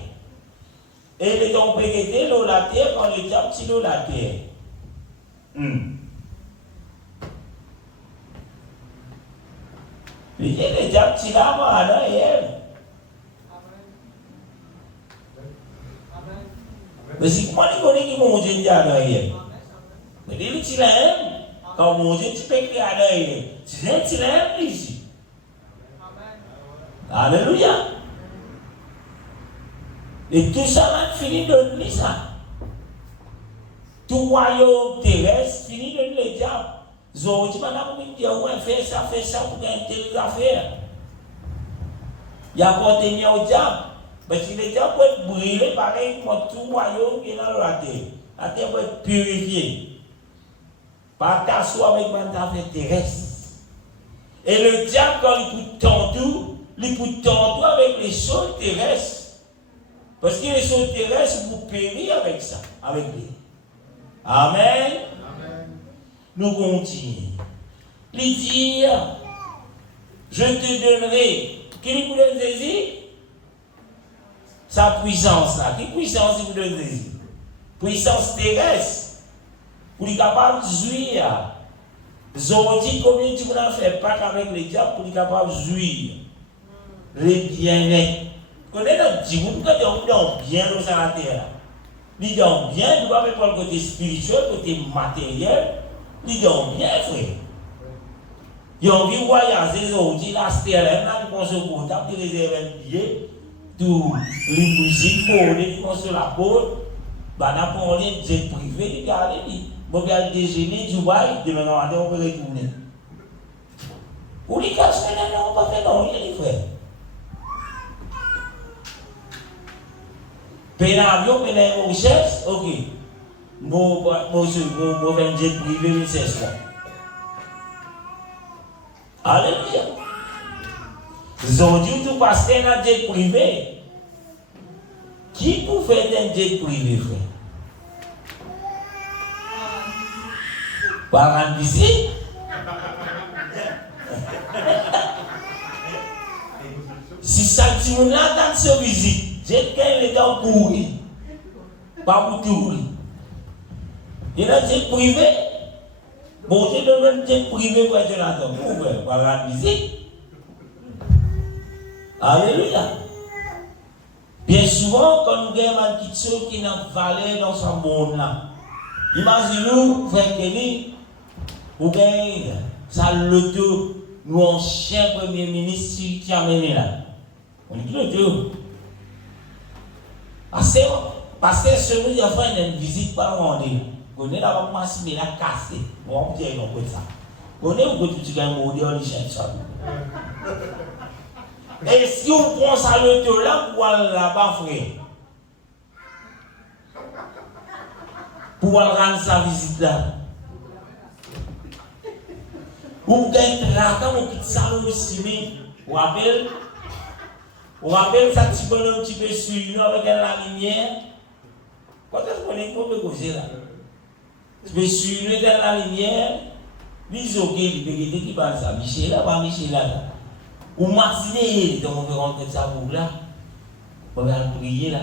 Et il est tombé, l'eau la terre, quand il est petit, l'eau la terre. Il est déjà petit là, là, et elle. Mais si comment il connaît qui mon Dieu dit à l'arrière? Mais il dit là, quand mon Dieu tu peux écrire à l'arrière, tu dis là ici. Alléluia. Et tout ça là fini de lui ça. Tout royaume terrestre fini de lui le diable. Zoro tu madame me dit ouais fais ça pour gagner telle affaire. Il y a appartenu au diable. Parce qu'il est déjà pour être brûlé, pareil comme tout royaume qui est dans la terre. La terre pour être purifiée. Par ta soie avec mon affaire terrestre. Et le diable, quand il peut tenter avec les choses terrestres. Parce que les choses terrestres, vous périr avec ça, avec lui. Amen. Amen. Nous continuons. Il dit, je te donnerai. Qui vous donne Jésus? Sa puissance là. Quelle puissance il vous donne Jésus? Puissance terrestre. Pour être capable de jouir. Aujourd'hui, combien tu m'as fait pas avec les diables pour être capable de jouir? Les bien-être. Vous connaissez notre dit, vous quand bien dans la terre. Ils donnent bien, nous ne pouvons pas le côté spirituel, le côté matériel. Ils donnent bien, frère. Ils ont envie de voyager aujourd'hui, la terre, là, ils pensent au comptable, ils réservent un billet. Tout les musiques pour les sur la côte, bah pour les jet privé, regardez, bon bien déjeuner du bail, demain matin on peut retourner. Ou les caches, non, pas fait non, il est frère. Payer l'avion, payer une recherche, ok. Moi, je vais un jet privé, 16 mois. Alléluia. Ils ont dit tout parce qu'il y a un jet privé. Qui peut faire un jet privé, frère? Par un visite? Si ça dit on a dans ce visite, j'ai qu'un temps pour lui. Pas pour tout lui. Il y a un jet privé. Bon, j'ai donné un jet privé pour Jonathan. Pour par la visite. Alléluia. Bien souvent, quand nous avons une petite chose qui n'a valeur dans ce monde-là, imaginez-nous, frère Kenny, vous gagnez, ça le tout, nous avons un chien premier ministre qui a mené là. On dit le tout. Parce que celui qui a fait une visite par rendez-vous, on est là, on a cassé, on va dire non comme ça. On est où que tu gagnes mon dieu, on y cherche ça. Et si on prend ça le tout là, pour aller là-bas, frère, pour aller rendre sa visite là, pour gagner tracas, on quitte ça le ciné. Vous rappelez ça petit bonhomme qui peut suivre avec la lumière? Quand est-ce qu'on est pour me causer là? Tu peux suivre dans la lumière, dis ok, il peut qui parle ça, Michel là, pas Michel là. Ou matinée, donc on peut rentrer ça pour là. On va prier là.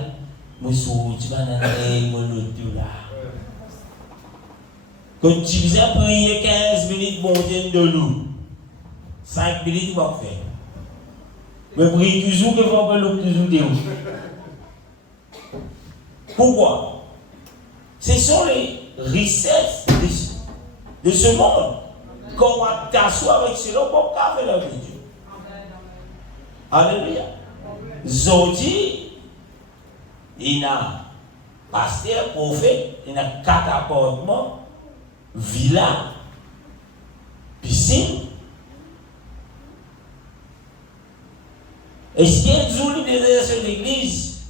Monsieur, tu vas dans le tout là. Quand tu faisais prier 15 minutes, bon Dieu de nous. 5 minutes, tu vas faire. Mais prie toujours que vous avez toujours de vous. Pourquoi? Ce sont les richesses de ce monde. Quand on t'assoit avec cela, on peut pas faire la vie. Alléluia. Zodi, il y a pasteur, prophète, il y a 4 appartements, villa, piscine. Est-ce qu'il y a des jours de sur l'église?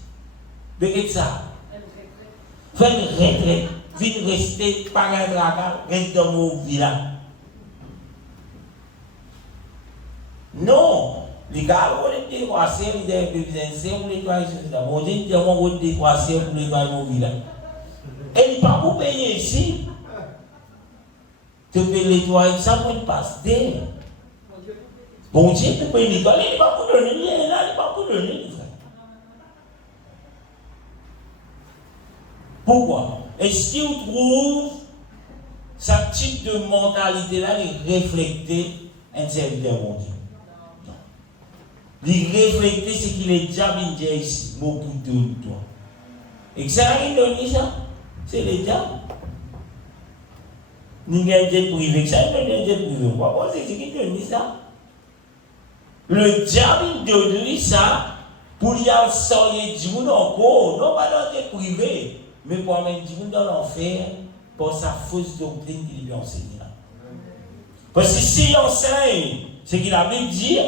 De ça? Faire une retraite, venir rester par un draka, rester dans mon villa. Non! Les gars, on est décroissé, on est décroissé, on est décroissé. On est décroissé pour les gars au village. Et il pas pour payer ici. Tu peux nettoyer ça pour une pasteur. Bon Dieu, tu peux nettoyer, il n'est pas pour donner rien, il n'est pas pour donner. Pourquoi? Est-ce qu'il trouve ce type de mentalité-là de refléter un serviteur mon Dieu? Il refléter ce qu'il est déjà bien ici, beaucoup de toi. Et que ça arrive de ça, c'est le diable. Nous avons des privés, ça nous avons des privés. Pourquoi c'est ce qui donne ça? Le diable donne ça pour y aller sortir du monde encore, non pas dans des privés, mais pour amener du monde dans l'enfer pour sa fausse doctrine qu'il lui enseigne. Parce que si il enseigne ce qu'il a bien dit,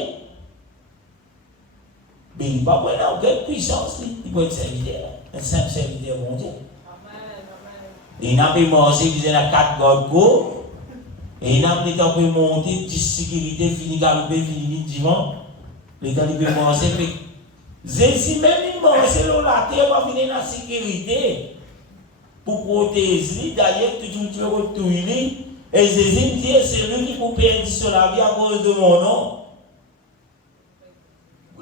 mais il ne va pas aucune puissance, il peut être serviteur, un simple serviteur mondial. Il n'a pas mangé, il a 4 gardes, et il n'a pas monté, petite sécurité, fini galoper, fini dimanche. Les gars, il peut manger, Jésus même, il mange la terre, va venir dans la sécurité pour protéger. D'ailleurs, toujours tu veux retrouver. Et Jésus dit, c'est lui qui peut perdre sur la vie à cause de mon nom.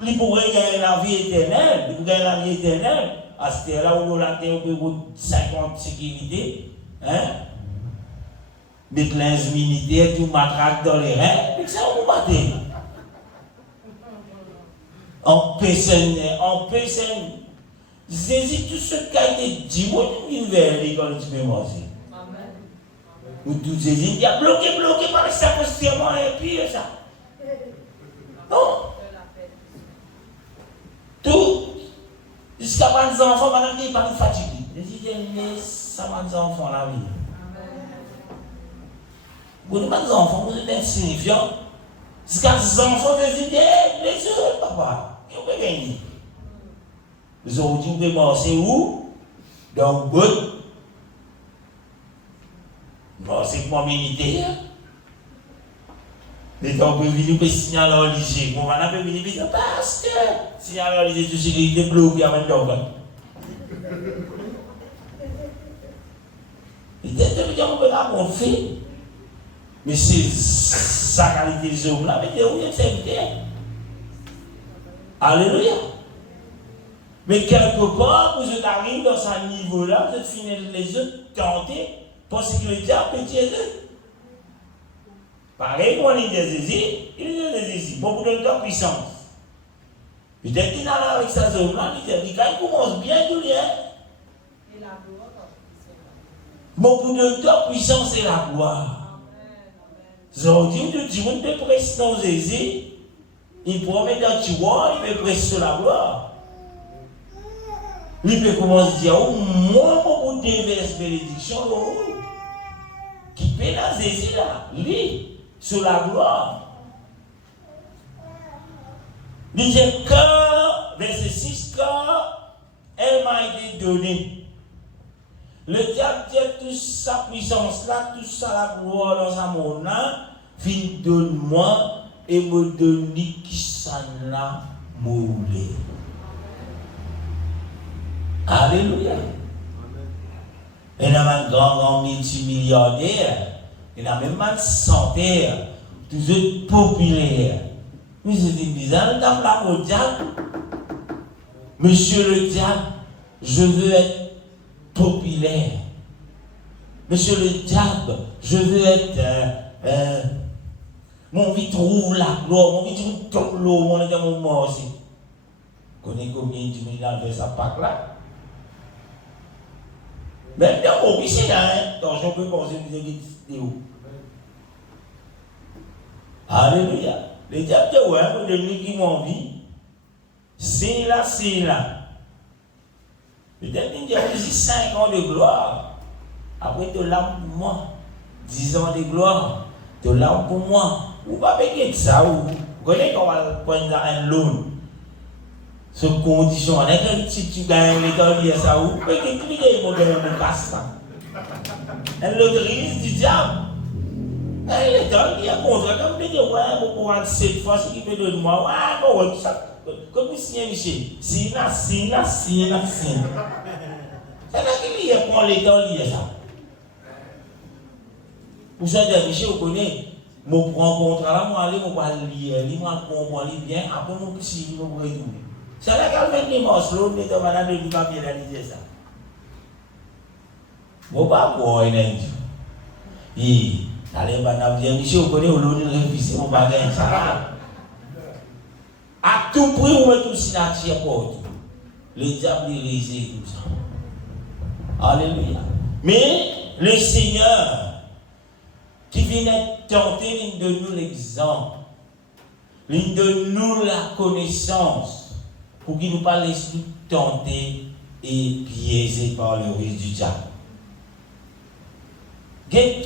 Il pourrait gagner la vie éternelle. Il pourrait gagner la vie éternelle. À ce terre-là, où la terre peut avoir 50 sécurités. Hein? Des 15 militaires, tout matraque dans les reins. Et ça, on va battre. En personne. Jésus, tout ce qui a été dit, il vers l'école, tu peux manger. Ou tout Jésus dit, bloqué par les sacrements et puis ça. Non. Tout. Jusqu'à 20 enfants, madame, il n'est pas fatigué. Jésus dit, ça va 20 enfants la vie. Vous n'avez pas des enfants, vous êtes insignifiants. Jusqu'à 10 enfants, Jésus dit, les yeux, papa, ils ont gagné. Aujourd'hui, vous pouvez marcher où? Dans le bout. C'est moi militaire. Les temps pour venir pour signaler en léger. Mon madame peut venir dire parce que signaler en léger, tout sécurité bloqué en même temps. Et dès que vous dites qu'on peut la faire, mais c'est sa qualité des hommes là, mais où est serviteur? Alléluia. Mais quelque part, vous arrivez dans ce niveau-là, vous êtes fini les autres tentés, pensez que le diable peut tuer eux. Pareil, quand il est ici, beaucoup de temps puissance. Peut-être qu'il a avec sa zone-là, il commence bien tout bien. Beaucoup de temps puissance et la gloire. Aujourd'hui, on peut presser dans Jésus, il promet dans le tiroir, il peut presser sur la gloire. Il peut commencer à dire, oh, moi, mon bout de verse bénédiction, qui peut dans Jésus là, lui. Sur la gloire. Il dit que, verset 6, car elle m'a été donnée. Le diable dit toute sa puissance là, toute sa gloire dans sa monde là, fin donne-moi et me donne qui s'en a moulé. Alléluia. Et il y a un grand multimilliardaire. Il a même mal santé, toujours populaire. Mais c'est bizarre, dans la au diable. Monsieur le diable, je veux être populaire. Monsieur le diable, je veux être. Mon vie trouve la gloire, mon vie trouve tout l'eau, mon est dans mon mort aussi. Vous connaissez combien de milliards de sa Pâque là? Même bien, mon vie, c'est là, hein. Donc, je peux penser que vous avez dit où. Alléluia. Les diables de ouais, pour donner qui m'ont vie. C'est là. Peut-être qu'il y a aussi 5 ans de gloire. Après, de l'âme pour moi. 10 ans de gloire. De l'âme pour moi. Vous ne pouvez pas payer ça. Vous connaissez qu'on va prendre un loan. Sur condition, si tu gagnes les temps, ça vous pouvez payer mon casse. Un loterie du diable. Les temps, il y a un contrat, comme tu dis, ouais, pour pouvoir cette fois, ce qui peut donner moi, ouais, bon, ça. Comme vous signez, Michel, c'est là. C'est là qu'il y a pour les temps, il y a ça. Pour ça, Michel, vous connaissez, je prends un contrat là, moi, je vais lire, moi, comprendre bien, après, je vais suivre, je vais retourner. C'est là qu'elle fait des morceaux, mais dans madame de papier, elle a dit ça. Je ne vais pas voir une indice. Et, allez, madame, Michel, vous connaissez, vous l'avez réfléchi, on va gagner ça. À tout prix, vous mettez tout signature pour tout. Le diable est risé tout ça. Alléluia. Mais le Seigneur, qui vient tenter, il donne nous l'exemple. Il donne nous la connaissance pour qu'il nous parle l'esprit tenté et piégé par le risque du diable. Quelle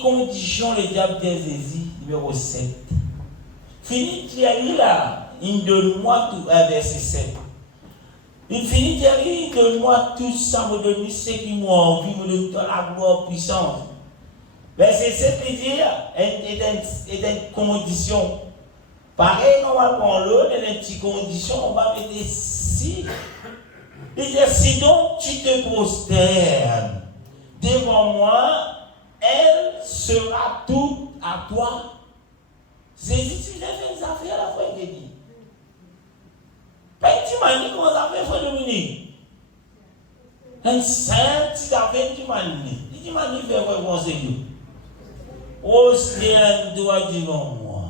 condition le diable de Jésus, numéro 7. Fini de dire là, il donne-moi tout, verset 7. Il finit de dire, il donne-moi tout ça, me donne ce qui m'a envie, me donne la gloire puissance. Verset 7, il dit, est une condition. Pareil, on va prendre l'autre, il y a une petite condition, on va mettre si. Il dit, si donc tu te prosternes devant moi, elle sera toute à toi. Jésus, tu viens faire des affaires à la fois, il dit. Tu m'as dit comment ça fait, frère Dominique. Un saint, tu as fait, tu m'as dit. Tu m'as dit, fais quoi, conseiller. Oh, Seigneur, toi devant moi.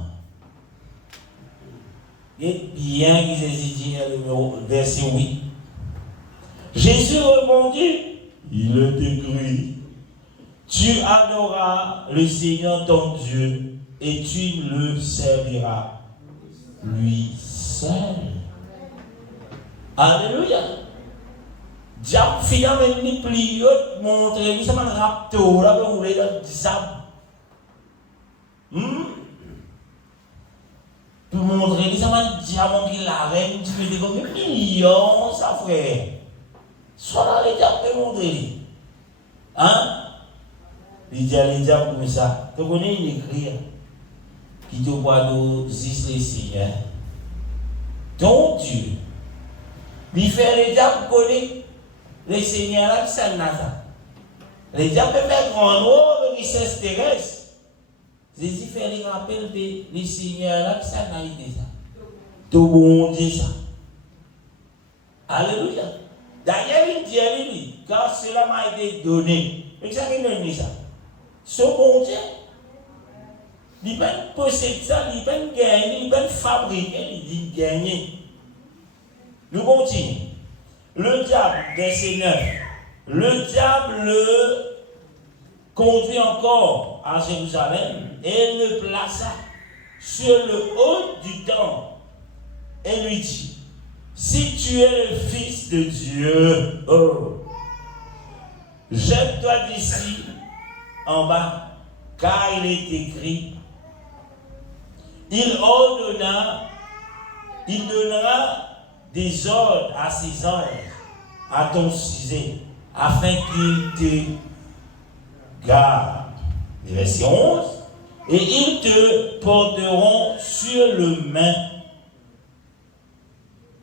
Et bien que Jésus dit, le verset 8. Jésus répondit, il est écrit, tu adoreras le Seigneur ton Dieu et tu le serviras lui seul. Alléluia. Diable finalement ni plus haut montrer lui ça m'a rapto là pour voulait dans diable. Pour montrer, ça m'a dit à mon qui la reine, tu peux dire comme millions, ça frère. Soit là, les diables peuvent montrer. Hein? Les diables comme ça. Tu connais une écrit qui te voit nous les Seigneur. Ton Dieu. Il fait les diables connaître les Seigneurs là qui s'en a ça. Les diables peuvent faire grand nom, le richesse terrestre. Jésus fait les rappels des Seigneurs là qui s'en a été ça. Tout bon Dieu ça. Alléluia. D'ailleurs, il dit, car cela m'a été donné. Mais ça qui nous dit ça. Ce bon Dieu, il peut posséder ça, il peut gagner, il peut fabriquer, il dit gagner. Nous continuons. Le diable, verset 9, le diable le conduit encore à Jérusalem et le plaça sur le haut du temple et lui dit, si tu es le Fils de Dieu, jette-toi d'ici en bas, car il est écrit, il donnera des ordres à ses anges à ton sujet, afin qu'ils te gardent. Verset 11, et ils te porteront sur le main,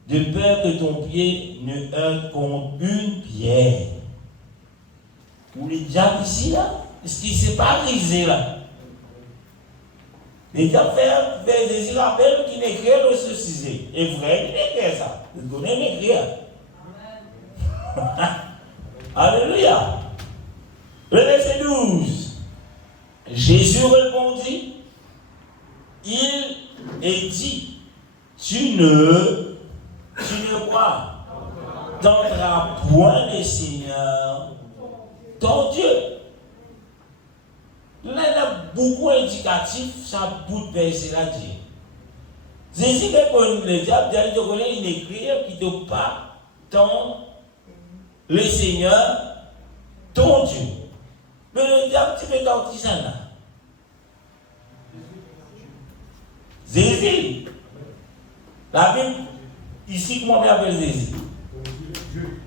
de peur que ton pied ne heurte contre une pierre. Ou les diables ici, là, est-ce qu'il ne s'est pas brisé là? Les diables fait des rappels qui n'écrivent le sujet. Et vrai, il écrit ça. Vous connaissez l'écrire. Alléluia. Le verset 12. Jésus répondit, il est dit, tu ne quoi? Tendras point le Seigneur, ton Dieu. Là, il y a beaucoup d'indicatifs, ça bout de verset là dit. Jésus répond, le diable, il te connaît une écriture qui ne pas tendre le Seigneur, ton Dieu. Mais le diable, tu peux t'en ça là. Jésus. La Bible, ici, comment on appelle Jésus?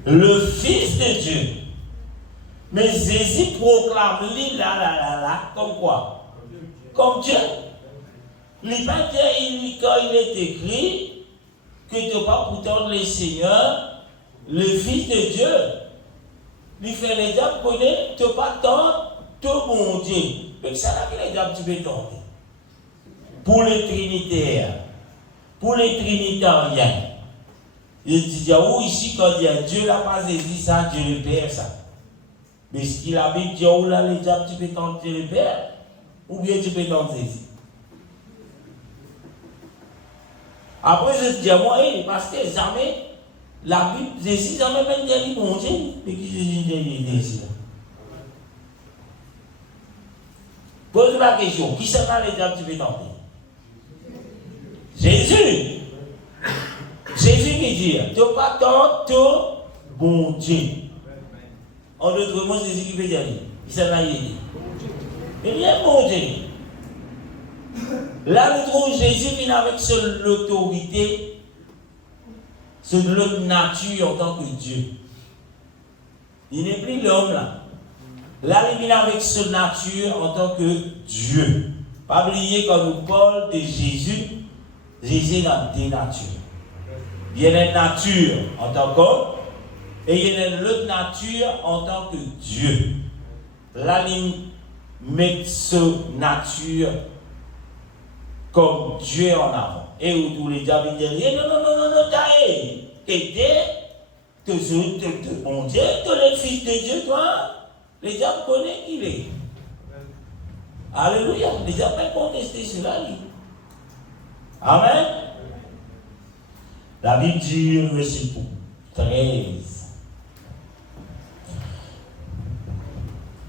Le Fils de Dieu. Mais Jésus proclame lui là, comme quoi? Comme Dieu. Il pas dit, quand il est écrit que tu n'as pas pour tendre le Seigneur, le Fils de Dieu. Il fait les diables connaître, tu n'as pas tendre tout mon Dieu. Mais c'est là que les diables tu peux tendre. Pour les trinitaires, pour les trinitariens. Il dit, où ici, quand il y a Dieu n'a pas saisi ça, Dieu le Père, ça. Mais ce qu'il a dit, où là, les diables, tu peux tenter le Père, ou bien tu peux tenter Jésus. Après, je dis à moi, parce que jamais, la Bible, Jésus, jamais même dit, mon Dieu, mais qui Jésus dit ici. Pose la question, qui sont là les diables, tu peux tenter? Jésus. Jésus qui dit, tu n'as pas tort, bon Dieu. En d'autres mots, Jésus qui veut dire, il s'en a aidé. Mais bien, bon Dieu. Là, nous trouvons Jésus qui n'a avec seule l'autorité, seule l'autre nature en tant que Dieu. Il n'est plus l'homme là. Là, il vient avec seule nature en tant que Dieu. Pas oublier quand nous parlons de Jésus, Jésus a deux natures. Il y a une nature en tant qu'homme et il y a une autre nature en tant que Dieu. Là, il met cette nature comme Dieu en avant. Et où tous les diables disent non, mon Dieu, tu es le Fils de Dieu, toi. Les diables connaissent qui il est. Alléluia. Les diables peuvent contester cela. Amen. La Bible dit, verset 13.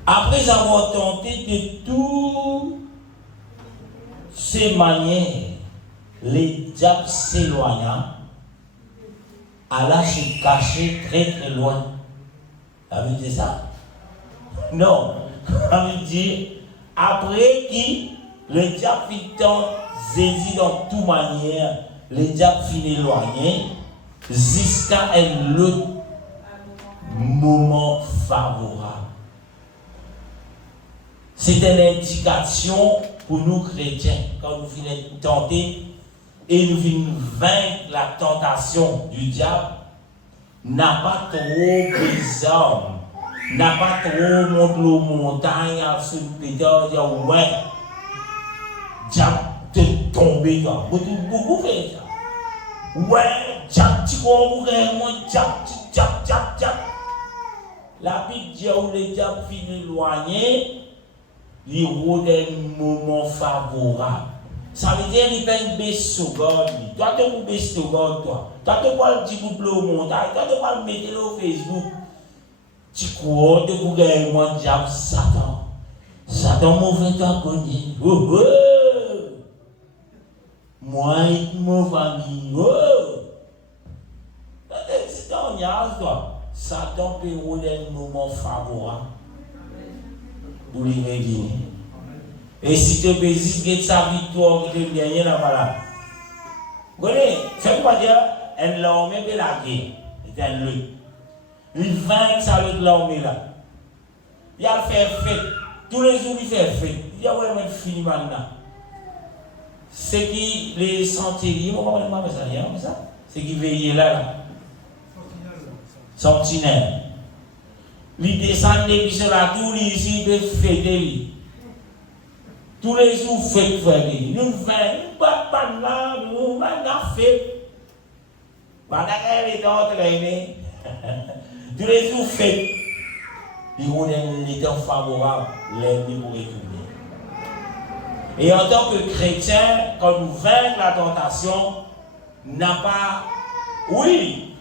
Après avoir tenté de toutes ces manières, les diables s'éloigna, alla se cacher très très loin. La Bible dit ça? Non. La Bible dit, après qui Le diable finit Jésus dans toute manière, le diable finit éloigné jusqu'à un autre moment favorable. C'est une indication pour nous chrétiens quand nous finissons tenter et nous finissons vaincre la tentation du diable. N'a pas trop bizarre, n'a pas trop monté aux montagnes sur le pédale, dire ouais, diable te tomber là. Beaucoup fait ça. Ouais, diable tu comprends moi, diable. La Bible dit où le diable finit éloigné. Il rôde un moment favorable. Ça veut dire qu'il fait une baisse sur God. Toi, tu peux baisser sur God, toi. Toi, tu peux le dire pour le montage. Toi, tu peux le mettre sur Facebook. Tu crois que tu peux gagner mon diable, Satan. Satan mauvais temps connu. Oh, oh. Moi et mon famille. Oh. C'est un yard, toi. Satan peut rôder un moment favorable. Pour les réveiller. Et si tu persistes de sa victoire, tu ne gagnes là-bas. Vous voyez, c'est quoi dire, un l'armée de la guerre, c'est un lutte. Il vainc sa lutte l'armée là. Il a fait fête. Tous les jours, il fait fête. Il a vraiment fini maintenant. C'est qui les sentinelles, on va pas ça, c'est qui veillent là. Sentinelle. Il descend depuis sur la tour ici de fêter. Tous les jours, fête. Nous faisons pas là, nous faisons fête. Pendant qu'elle est entraînée, tous les jours, fête. Il y a un temps favorable, l'ennemi pour retourner. Et en tant que chrétien, quand nous vaincons la tentation, n'a pas, oui,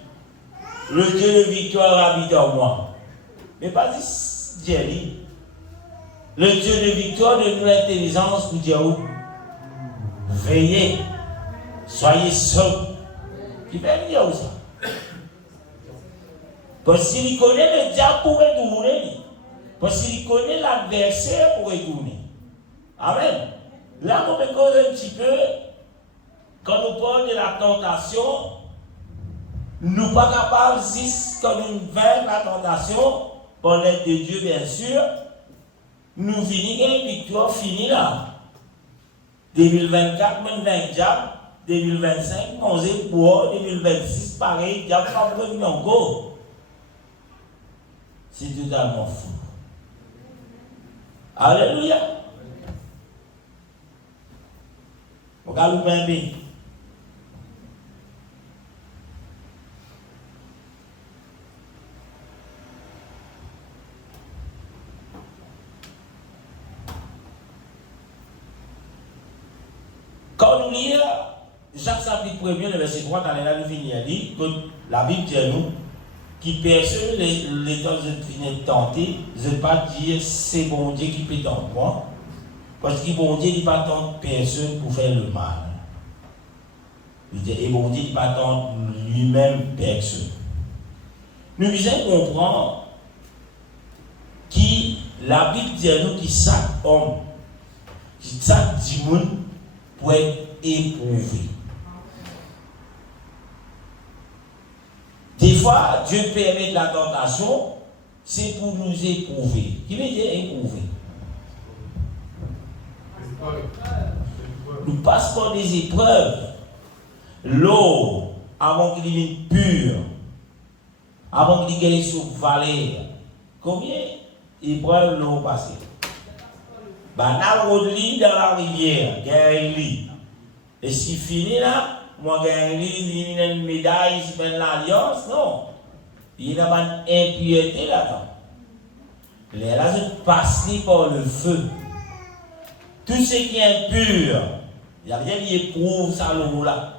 le Dieu de victoire habite en moi. Mais pas Jerry. Le Dieu de victoire de notre intelligence pour dire où? Veillez. Soyez sobres. Il va dire où ça? Parce qu'il connaît le diable pour retourner. Parce qu'il connaît l'adversaire pour retourner. Amen. Là, on peut causer un petit peu, quand nous parlons de la tentation, nous ne sommes pas capables, quand nous vaincons la tentation, par l'aide de Dieu, bien sûr, nous finissons une victoire finie là. 2024, même dans diable, 2025, on est pour 2026, pareil, diable pas revenu encore. C'est totalement fou. Alléluia. Regarde le bien. Quand nous lisons Jacques chapitre 1er, le verset 3, dans la Bible, dit que la Bible dit à nous qui personne les temps de finir tenter, je ne vais pas dire c'est bon Dieu qui peut tenter moi, parce que bon Dieu n'est pas tenter personne pour faire le mal. Et bon Dieu n'est pas tenter lui-même personne. Nous devons comprendre que la Bible dit à nous que chaque homme, chaque dimanche, pour être éprouvé. Des fois, Dieu permet de la tentation, c'est pour nous éprouver. Qui veut dire éprouver? Nous passons par des épreuves. L'eau, avant qu'il devienne pure, avant qu'il gagne sur vallée, combien d'épreuves l'eau passé? Dans la rivière, il y a un lit. Et si fini là, moi j'ai un lit, il y a une médaille, il y a l'alliance, non. Il y a une impureté là-dedans. Là, je passe par le feu. Tout ce qui est impur, il y a bien qui éprouve ça l'eau là.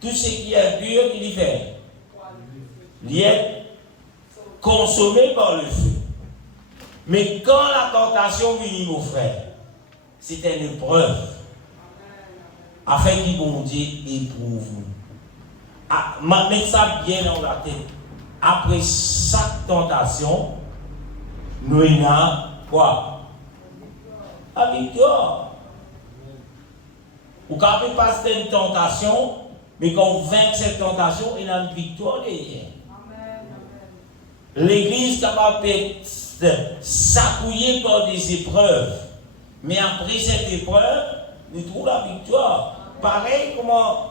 Tout ce qui est impur, qu'il y fait? Il est consommé par le feu. Mais quand la tentation vient, mon frère, c'est une épreuve. Afin que bon Dieu éprouve nous. Mettez ça bien dans la tête. Après chaque tentation, nous avons quoi? La victoire. Ou quand on passe une tentation, mais quand on vainc cette tentation, il y a une victoire derrière. L'église est capable de s'accouiller par des épreuves. Mais après cette épreuve, nous trouvons la victoire. Pareil comment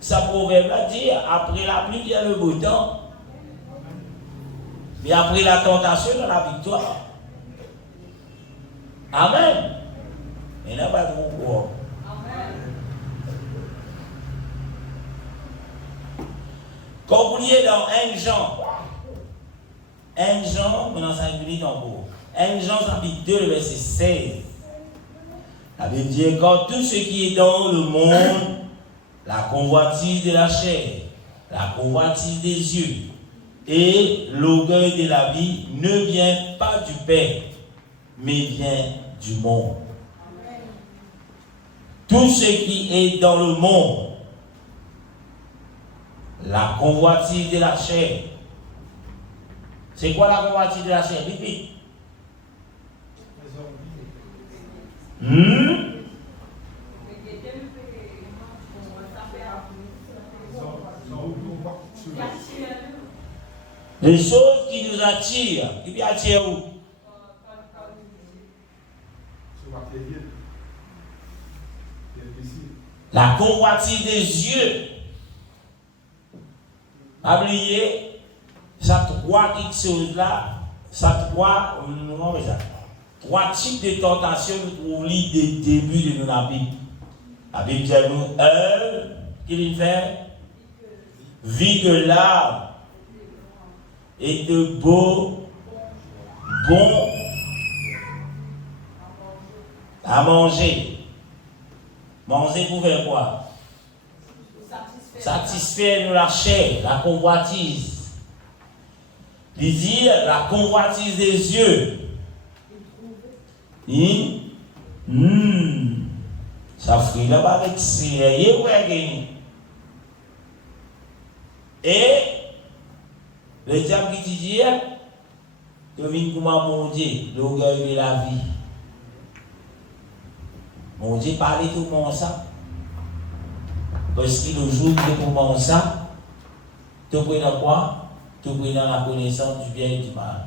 ça proverbe là dit, après la pluie vient le beau temps. Mais après la tentation, il y a la victoire. Amen. Il n'y a pas de pouvoir. Quand vous liez dans 1 Jean, maintenant ça est en cours. 1 Jean chapitre 2, le verset 16. La Bible dit, quand tout ce qui est dans le monde, la convoitise de la chair, la convoitise des yeux et l'orgueil de la vie ne vient pas du Père, mais vient du monde. Amen. Tout ce qui est dans le monde, la convoitise de la chair. C'est quoi la convoitise de la chair? Vite. Les choses qui nous attirent, qui attirent où? La convoitise des yeux. Oubliez, ça trois choses là, ça trois types de tentations nous trouvons dès le début de la Bible. La Bible dit nous, qu'il fait, vit que l'âme est de bon à manger. Manger pour faire quoi? Satisfaire la chair, la convoitise. Il dit la convoitise des yeux. Ça fait là-bas avec sérieux. Et le diable qui dit que vient comment mon Dieu, l'orgueil de la vie. Mon Dieu parlait tout le monde ça. Parce que le jour où tu commences ça, tu prends dans quoi? Tu prends dans la connaissance du bien et du mal.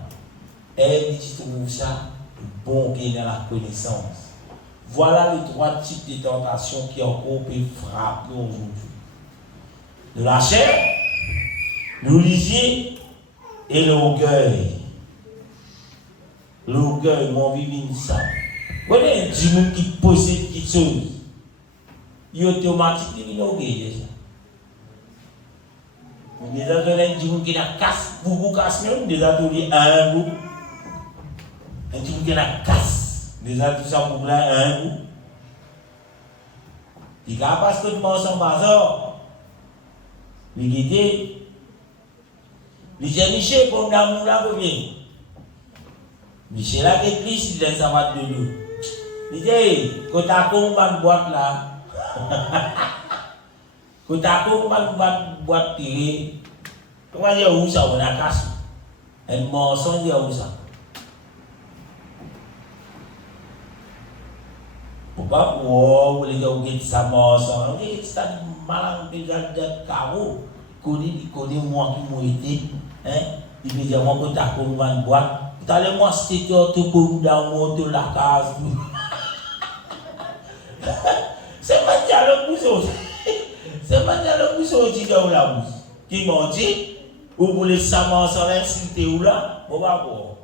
Elle dit tu trouves ça bon qui est dans la connaissance. Voilà les trois types de tentations qui encore peuvent frapper aujourd'hui. De la chair, l'origine et l'orgueil. L'orgueil, mon vivant ça. Vous voyez, du monde qui possède quelque chose. Il est automatique, il est orgueilleux. Des ateliers qui n'a casse, beaucoup casse même, des ateliers à un bout. Un petit qui n'a casse, des ateliers ça pour là à un bout. Il n'y a pas ce que tu penses en bazar. Il dit, Michel, pour l'amour là, combien? Michel a des plis, il laisse avoir de l'eau. Il dit, quand tu as une boîte là, quand tu as une boîte tirée, comment dire où ça, on a casse? Un mensonge, dire où ça? Pour pas pour les gars qui ça mensonge, c'est un malin de carreau. Il connaît moi qui m'a été, il me dit, moi, quand tu as une boîte, tu as moi, c'était tout comme dans de la case. C'est pas dire le bouche. C'est pas dire le bouche aussi dans la bouche. Qui m'ont dit, ou pour les samans sans l'insulter ou là, on va voir.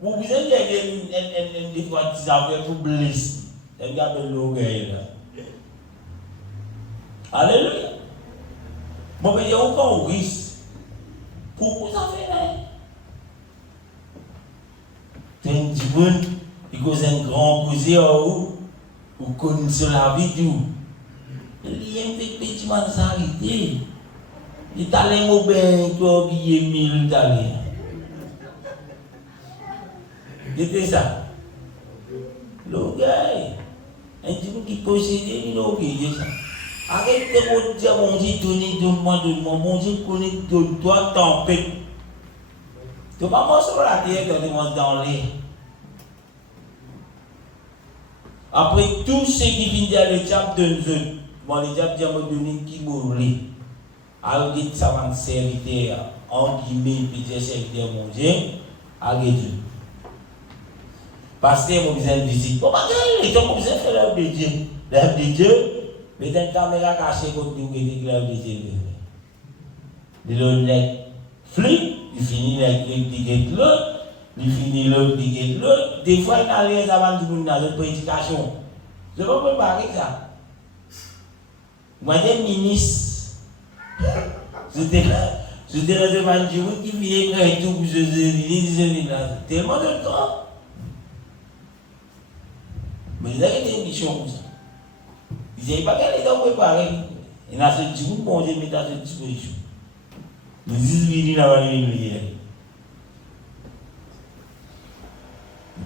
Vous avez des fois qui avaient pour blesser. Regardez l'orgueil là. Alléluia. Bon, mais il y a encore un risque. Pourquoi ça fait là? C'est un petit peu, il cause un grand cousin ou connaît sur la vie du. Il y a un petit man s'arrêter. Il t'a allé au bain, tu as oublié 1000 d'aller. C'était ça. L'orgueil. Un petit peu qui possédait, il a oublié ça. Arrêtez de dire, mon Dieu, donne-moi, mon Dieu connaît de toi, tempête. Tu vas pas sur la terre quand tu vas dans l'air. Après tout ce qui vient dire le diable de nous, bon, le diable dit à me donner qui mourit. Alors, il dit ça va serviteur, en guillemets, petit serviteur, mon Dieu, avec Dieu. Parce que mon besoin de visite. Bon, il est besoin de faire l'œuvre de Dieu. L'œuvre de Dieu, mais dans une caméra cachée contre nous, il dit l'œuvre de Dieu. Il est flic, il finit avec l'autre. Il finit l'autre, il l'autre. Des fois, il arrive avant tout le monde dans une prédication. Je ne peux pas préparer ça. Moi, j'ai ministre. J'étais dans un mandiou qui vient près de tout, je dis, tellement de temps. Mais il y a des missions comme ça. Il n'y a pas qu'à les préparer. Il y a ce jour, bon Dieu, met à cette disposition. Les 18 il n'a pas de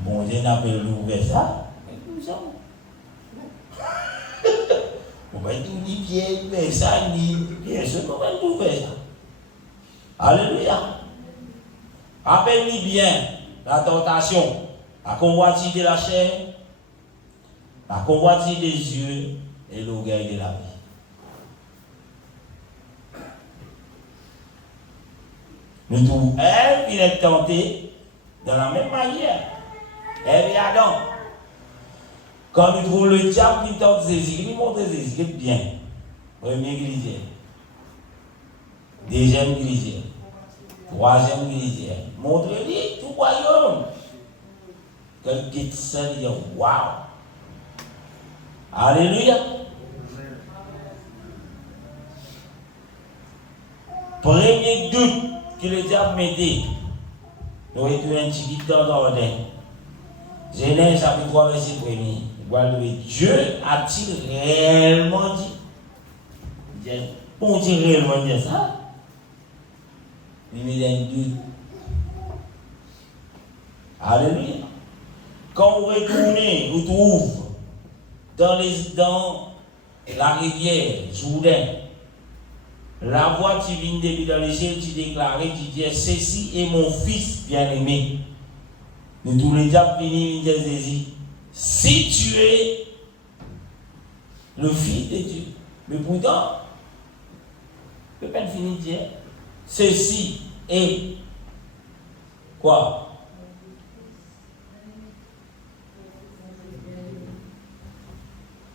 bon Dieu n'a pas ouvert ça. On va tout dire bien, mais ça, ni bien sûr, on va tout faire ça. Alléluia. Appelle-lui bien la tentation, la convoitise de la chair, la convoitise des yeux et l'orgueil de la vie. Nous trouvons elle qui est tentée de la même manière. Elle et Adam. Quand nous trouvons le diable qui tente Jésus, il montre Jésus bien. Premier grisier. Deuxième grisier. Troisième grisier. Montre-lui tout royaume. Quelqu'un qui ça, il dit waouh. Alléluia. Premier doute que le diable mettait, nous étions un petit peu dans l'ordre. Genèse chapitre 3, verset 1er. Dieu a-t-il réellement dit? On dit réellement dit ça? Il me donne doute. Alléluia. Quand vous retournez, vous trouvez dans la rivière Jourdain, la voix qui vient depuis dans les cieux, qui déclare, qui dit, ceci est mon fils bien-aimé. Nous tous les diables finis, ils disent, si tu es le fils de Dieu, mais pourtant, le Père finit de dire, ceci est quoi?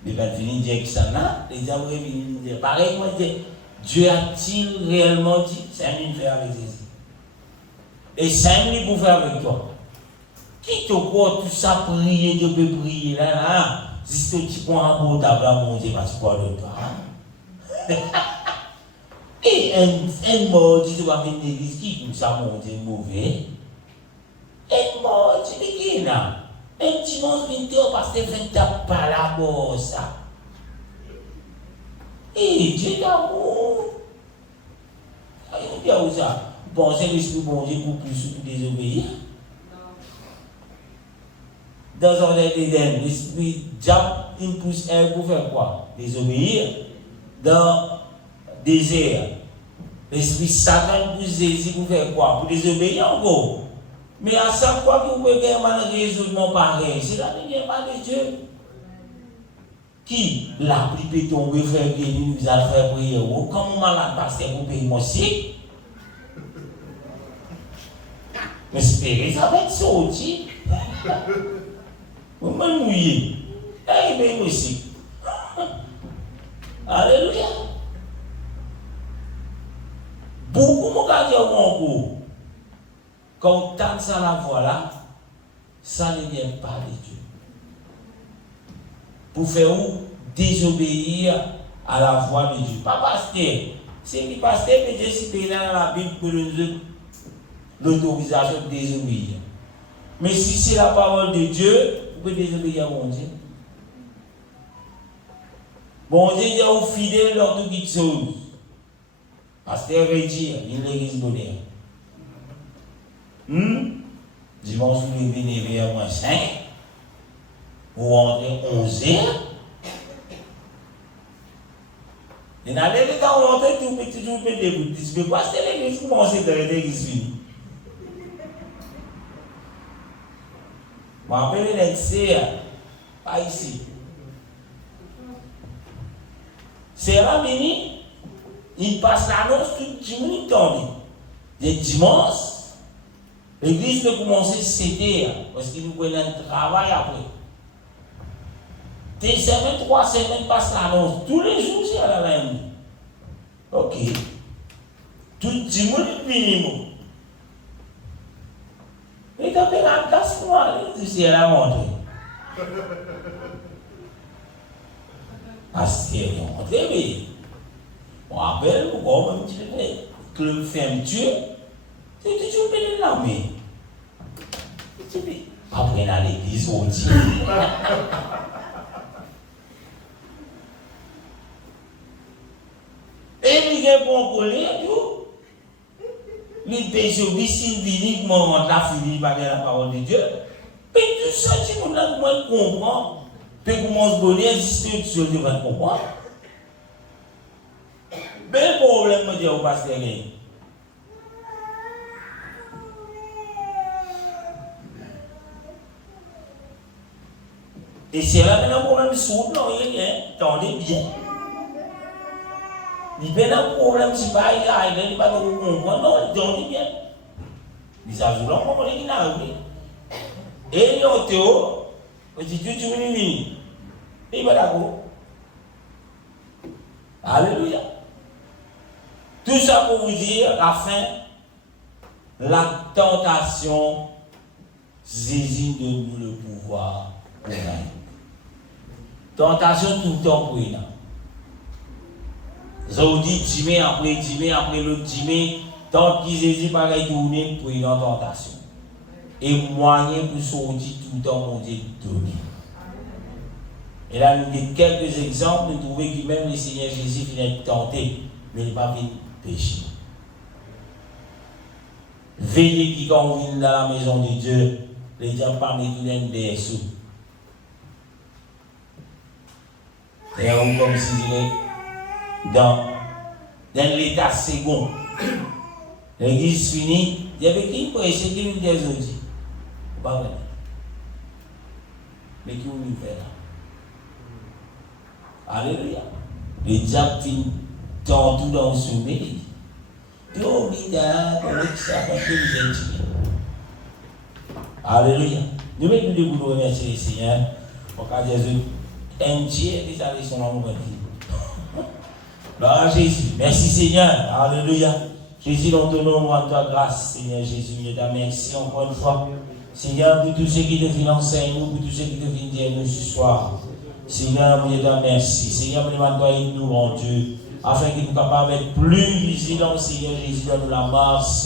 Le Père finit de dire que ça n'a, les diables finissent de dire, pareil, moi, Dieu a-t-il réellement dit, 5 minutes faire avec Jésus? Et 5 minutes pour faire avec toi. Qui te croit tout ça, prier, Dieu peut prier là, si tu prends un beau tableau, mon Dieu, parce que quoi de toi? Et un mort, tu vas venir l'église, qui comme ça, mon Dieu, mauvais? Un mort, tu dis qui là? Un dimanche, parce que tu n'as pas la bosse. Et Dieu d'amour. Il y a où ça? Pensez l'esprit bon Dieu pour plus désobéir. Dans un d'Éden, l'esprit diable, il pousse elle pour faire quoi? Désobéir. Dans le désert, l'esprit Satan pousse Jésus pour faire quoi? Pour désobéir encore. Mais à chaque fois que vous pouvez avoir un raisonnement pareil, c'est la lumière de Dieu. Qui la pluie peut tomber, faire guérir, nous allons faire prier. Comme on malade, parce que vous payez mon cycle. Mais espérez, ça va être sorti. Vous m'en mouillez. Et bien aussi. Alléluia. Beaucoup m'ont gardé au concours. Quand on tente ça la voix là, ça ne vient pas de Dieu. Pour faire où? Désobéir à la voix de Dieu. Pas pasteur. C'est le pasteur que Dieu cite dans la Bible pour nous l'autorisation de désobéir. Mais si c'est la parole de Dieu, vous pouvez désobéir à mon Dieu. Bon Dieu est au fidèle dans toutes les choses. Pasteur veut dire, il est l'église bonheur. Dimanche, vous venez vers moins 5. Vous rentrez 11h. Et dans les temps, vous rentrez tout petit, tout petit, vous dites, mais quoi, c'est l'église, vous commencez dans l'église finie. Je m'appelle l'excès. Pas ici. C'est là, il passe l'annonce tout dimanche tombé. Les dimanches, l'église peut commencer à céder parce qu'il nous prennent un travail après. Des semaines, 3 semaines passe l'annonce. Tous les jours, c'est à la même. Ok. Tout dimanche, minimum. Et quand il y a un casse pour moi, c'est la montre. Parce que on montre, mais on rappelle, on même dit que le fermeture, c'est toujours bien de l'armée. Après, dans l'église, on dit. Et il y a un bon collègue, il désobéit, s'il vient, il monte la fille, par la parole de Dieu. Mais tout ça, si nous comprendre, peut commencer à donner exister sur Dieu, va comprendre. Mais le problème, je dis au pasteur, et c'est là que le problème souple, attendez bien. Il y a un problème, si pas il n'y a pas de comprendre, non, attendez bien. Il s'ajoute là, on va dire qu'il et il y a un théo, il dit tout le monde, il va d'accord. Alléluia. Tout ça pour vous dire, la fin, la tentation saisit de nous le pouvoir pour nous. Tentation tout le temps pour nous. Ça vous dit 10 mai après l'autre 10 mai, tant qu'ils hésitent par les tourner pour une tentation. Et moyen pour sortir tout le temps, mon Dieu, donner. Et là, nous avons quelques exemples, nous trouvons que même le Seigneur Jésus vient tenter, mais il n'est pas venu pécher. Veillez qui quand on vient dans la maison de Dieu, les diables pas mettre des sous. Et on comme si dans l'état second, l'église finie, il y avait qui prêchait qui nous des autres. Pas vrai. Mais qui nous fait là? Alléluia. Le diable finit dans tout dans le sommeil. Tout bizarre, comment ça va que vous êtes. Alléluia. Nous mettons debout nous remercier le Seigneur. Pour qu'à Jésus, un Dieu est allé son amour. Gloire à Jésus. Merci Seigneur. Alléluia. Jésus, nous donnons à toi grâce, Seigneur Jésus. Je te remercie encore une fois. Seigneur, pour tous ceux qui te viennent enseigner nous, pour tous ceux qui te viennent dire nous ce soir. Seigneur, je te remercie. Seigneur, je te remercie nous, mon Dieu, afin que nous soyons capables d'être plus vigilants, Seigneur Jésus, dans la marche.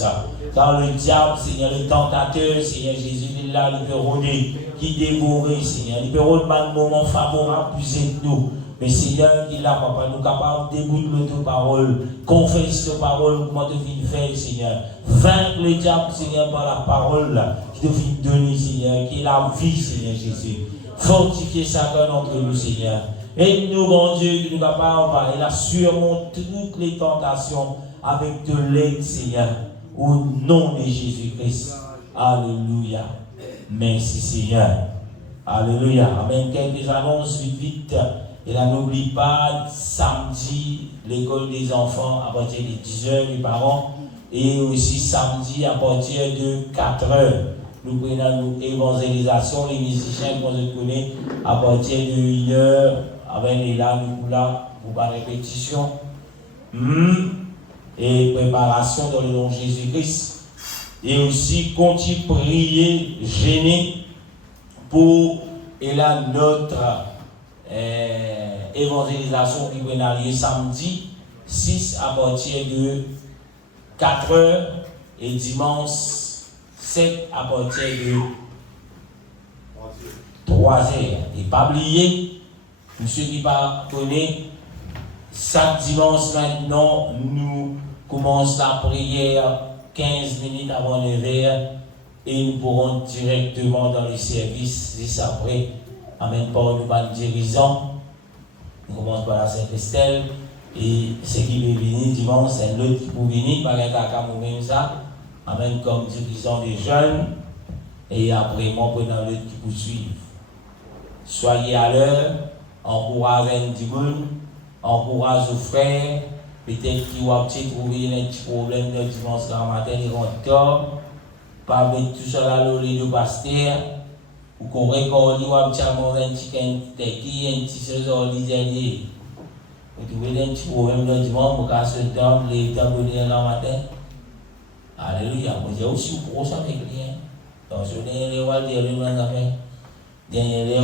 Car le diable, Seigneur, le tentateur, Seigneur Jésus, il est là, il peut rôder, qui dévore, Seigneur. Il peut rôder par le moment favorable, plus de nous. Mais Seigneur, il a papa, nous capables de débouler ta parole, confesser ta parole, comment te faire faire, Seigneur. Vaincre le diable, Seigneur, par la parole qui te fait donner, Seigneur, qui est la vie, Seigneur Jésus. Fortifier chacun d'entre nous, Seigneur. Aide-nous, mon Dieu, que nous capables de surmonter toutes les tentations avec de l'aide, Seigneur, au nom de Jésus-Christ. Alléluia. Merci, Seigneur. Alléluia. Amen. Quelques annonces vite. Et là, n'oublie pas, samedi, l'école des enfants à partir de 10h, les parents. Et aussi samedi à partir de 4h. Nous prenons l'évangélisation, les musiciens qu'on se connaît à partir de 1h. Avec les là, nous là, pour la répétition. Et préparation dans le nom de Jésus-Christ. Et aussi, continue à prier, gêner pour et là, notre évangélisation qui va lieu samedi 6 à partir de 4h et dimanche 7 à partir de 3h. Et pas oublier, pour ceux qui ne connaissent pas, chaque dimanche maintenant, nous commençons la prière 15 minutes avant 9h et nous pourrons directement dans les services juste après. Amen. Par nous, pas dirigeants. Nous commençons par la Saint-Estelle. Et ceux qui veulent venir dimanche, c'est l'autre qui peut venir, par exemple, même ça. Amen. Comme dirigeant des jeunes. Et après, moi, pour l'autre qui peut suivre. Soyez à l'heure, encouragez un petit monde, encouragez vos frères. Peut-être qu'ils vont trouver un petit problème de dimanche matin, ils vont tort. Pas mettre tout ça là, les deux pasteurs. Ou qu'on récolte, ou un petit qui, un petit saison, l'idée. Vous trouvez un petit problème de dimanche, pour qu'à ce temps, les temps de le matin. Alléluia. Moi, j'ai aussi une grosse avec rien. Donc, je vais aller voir les gens, dernier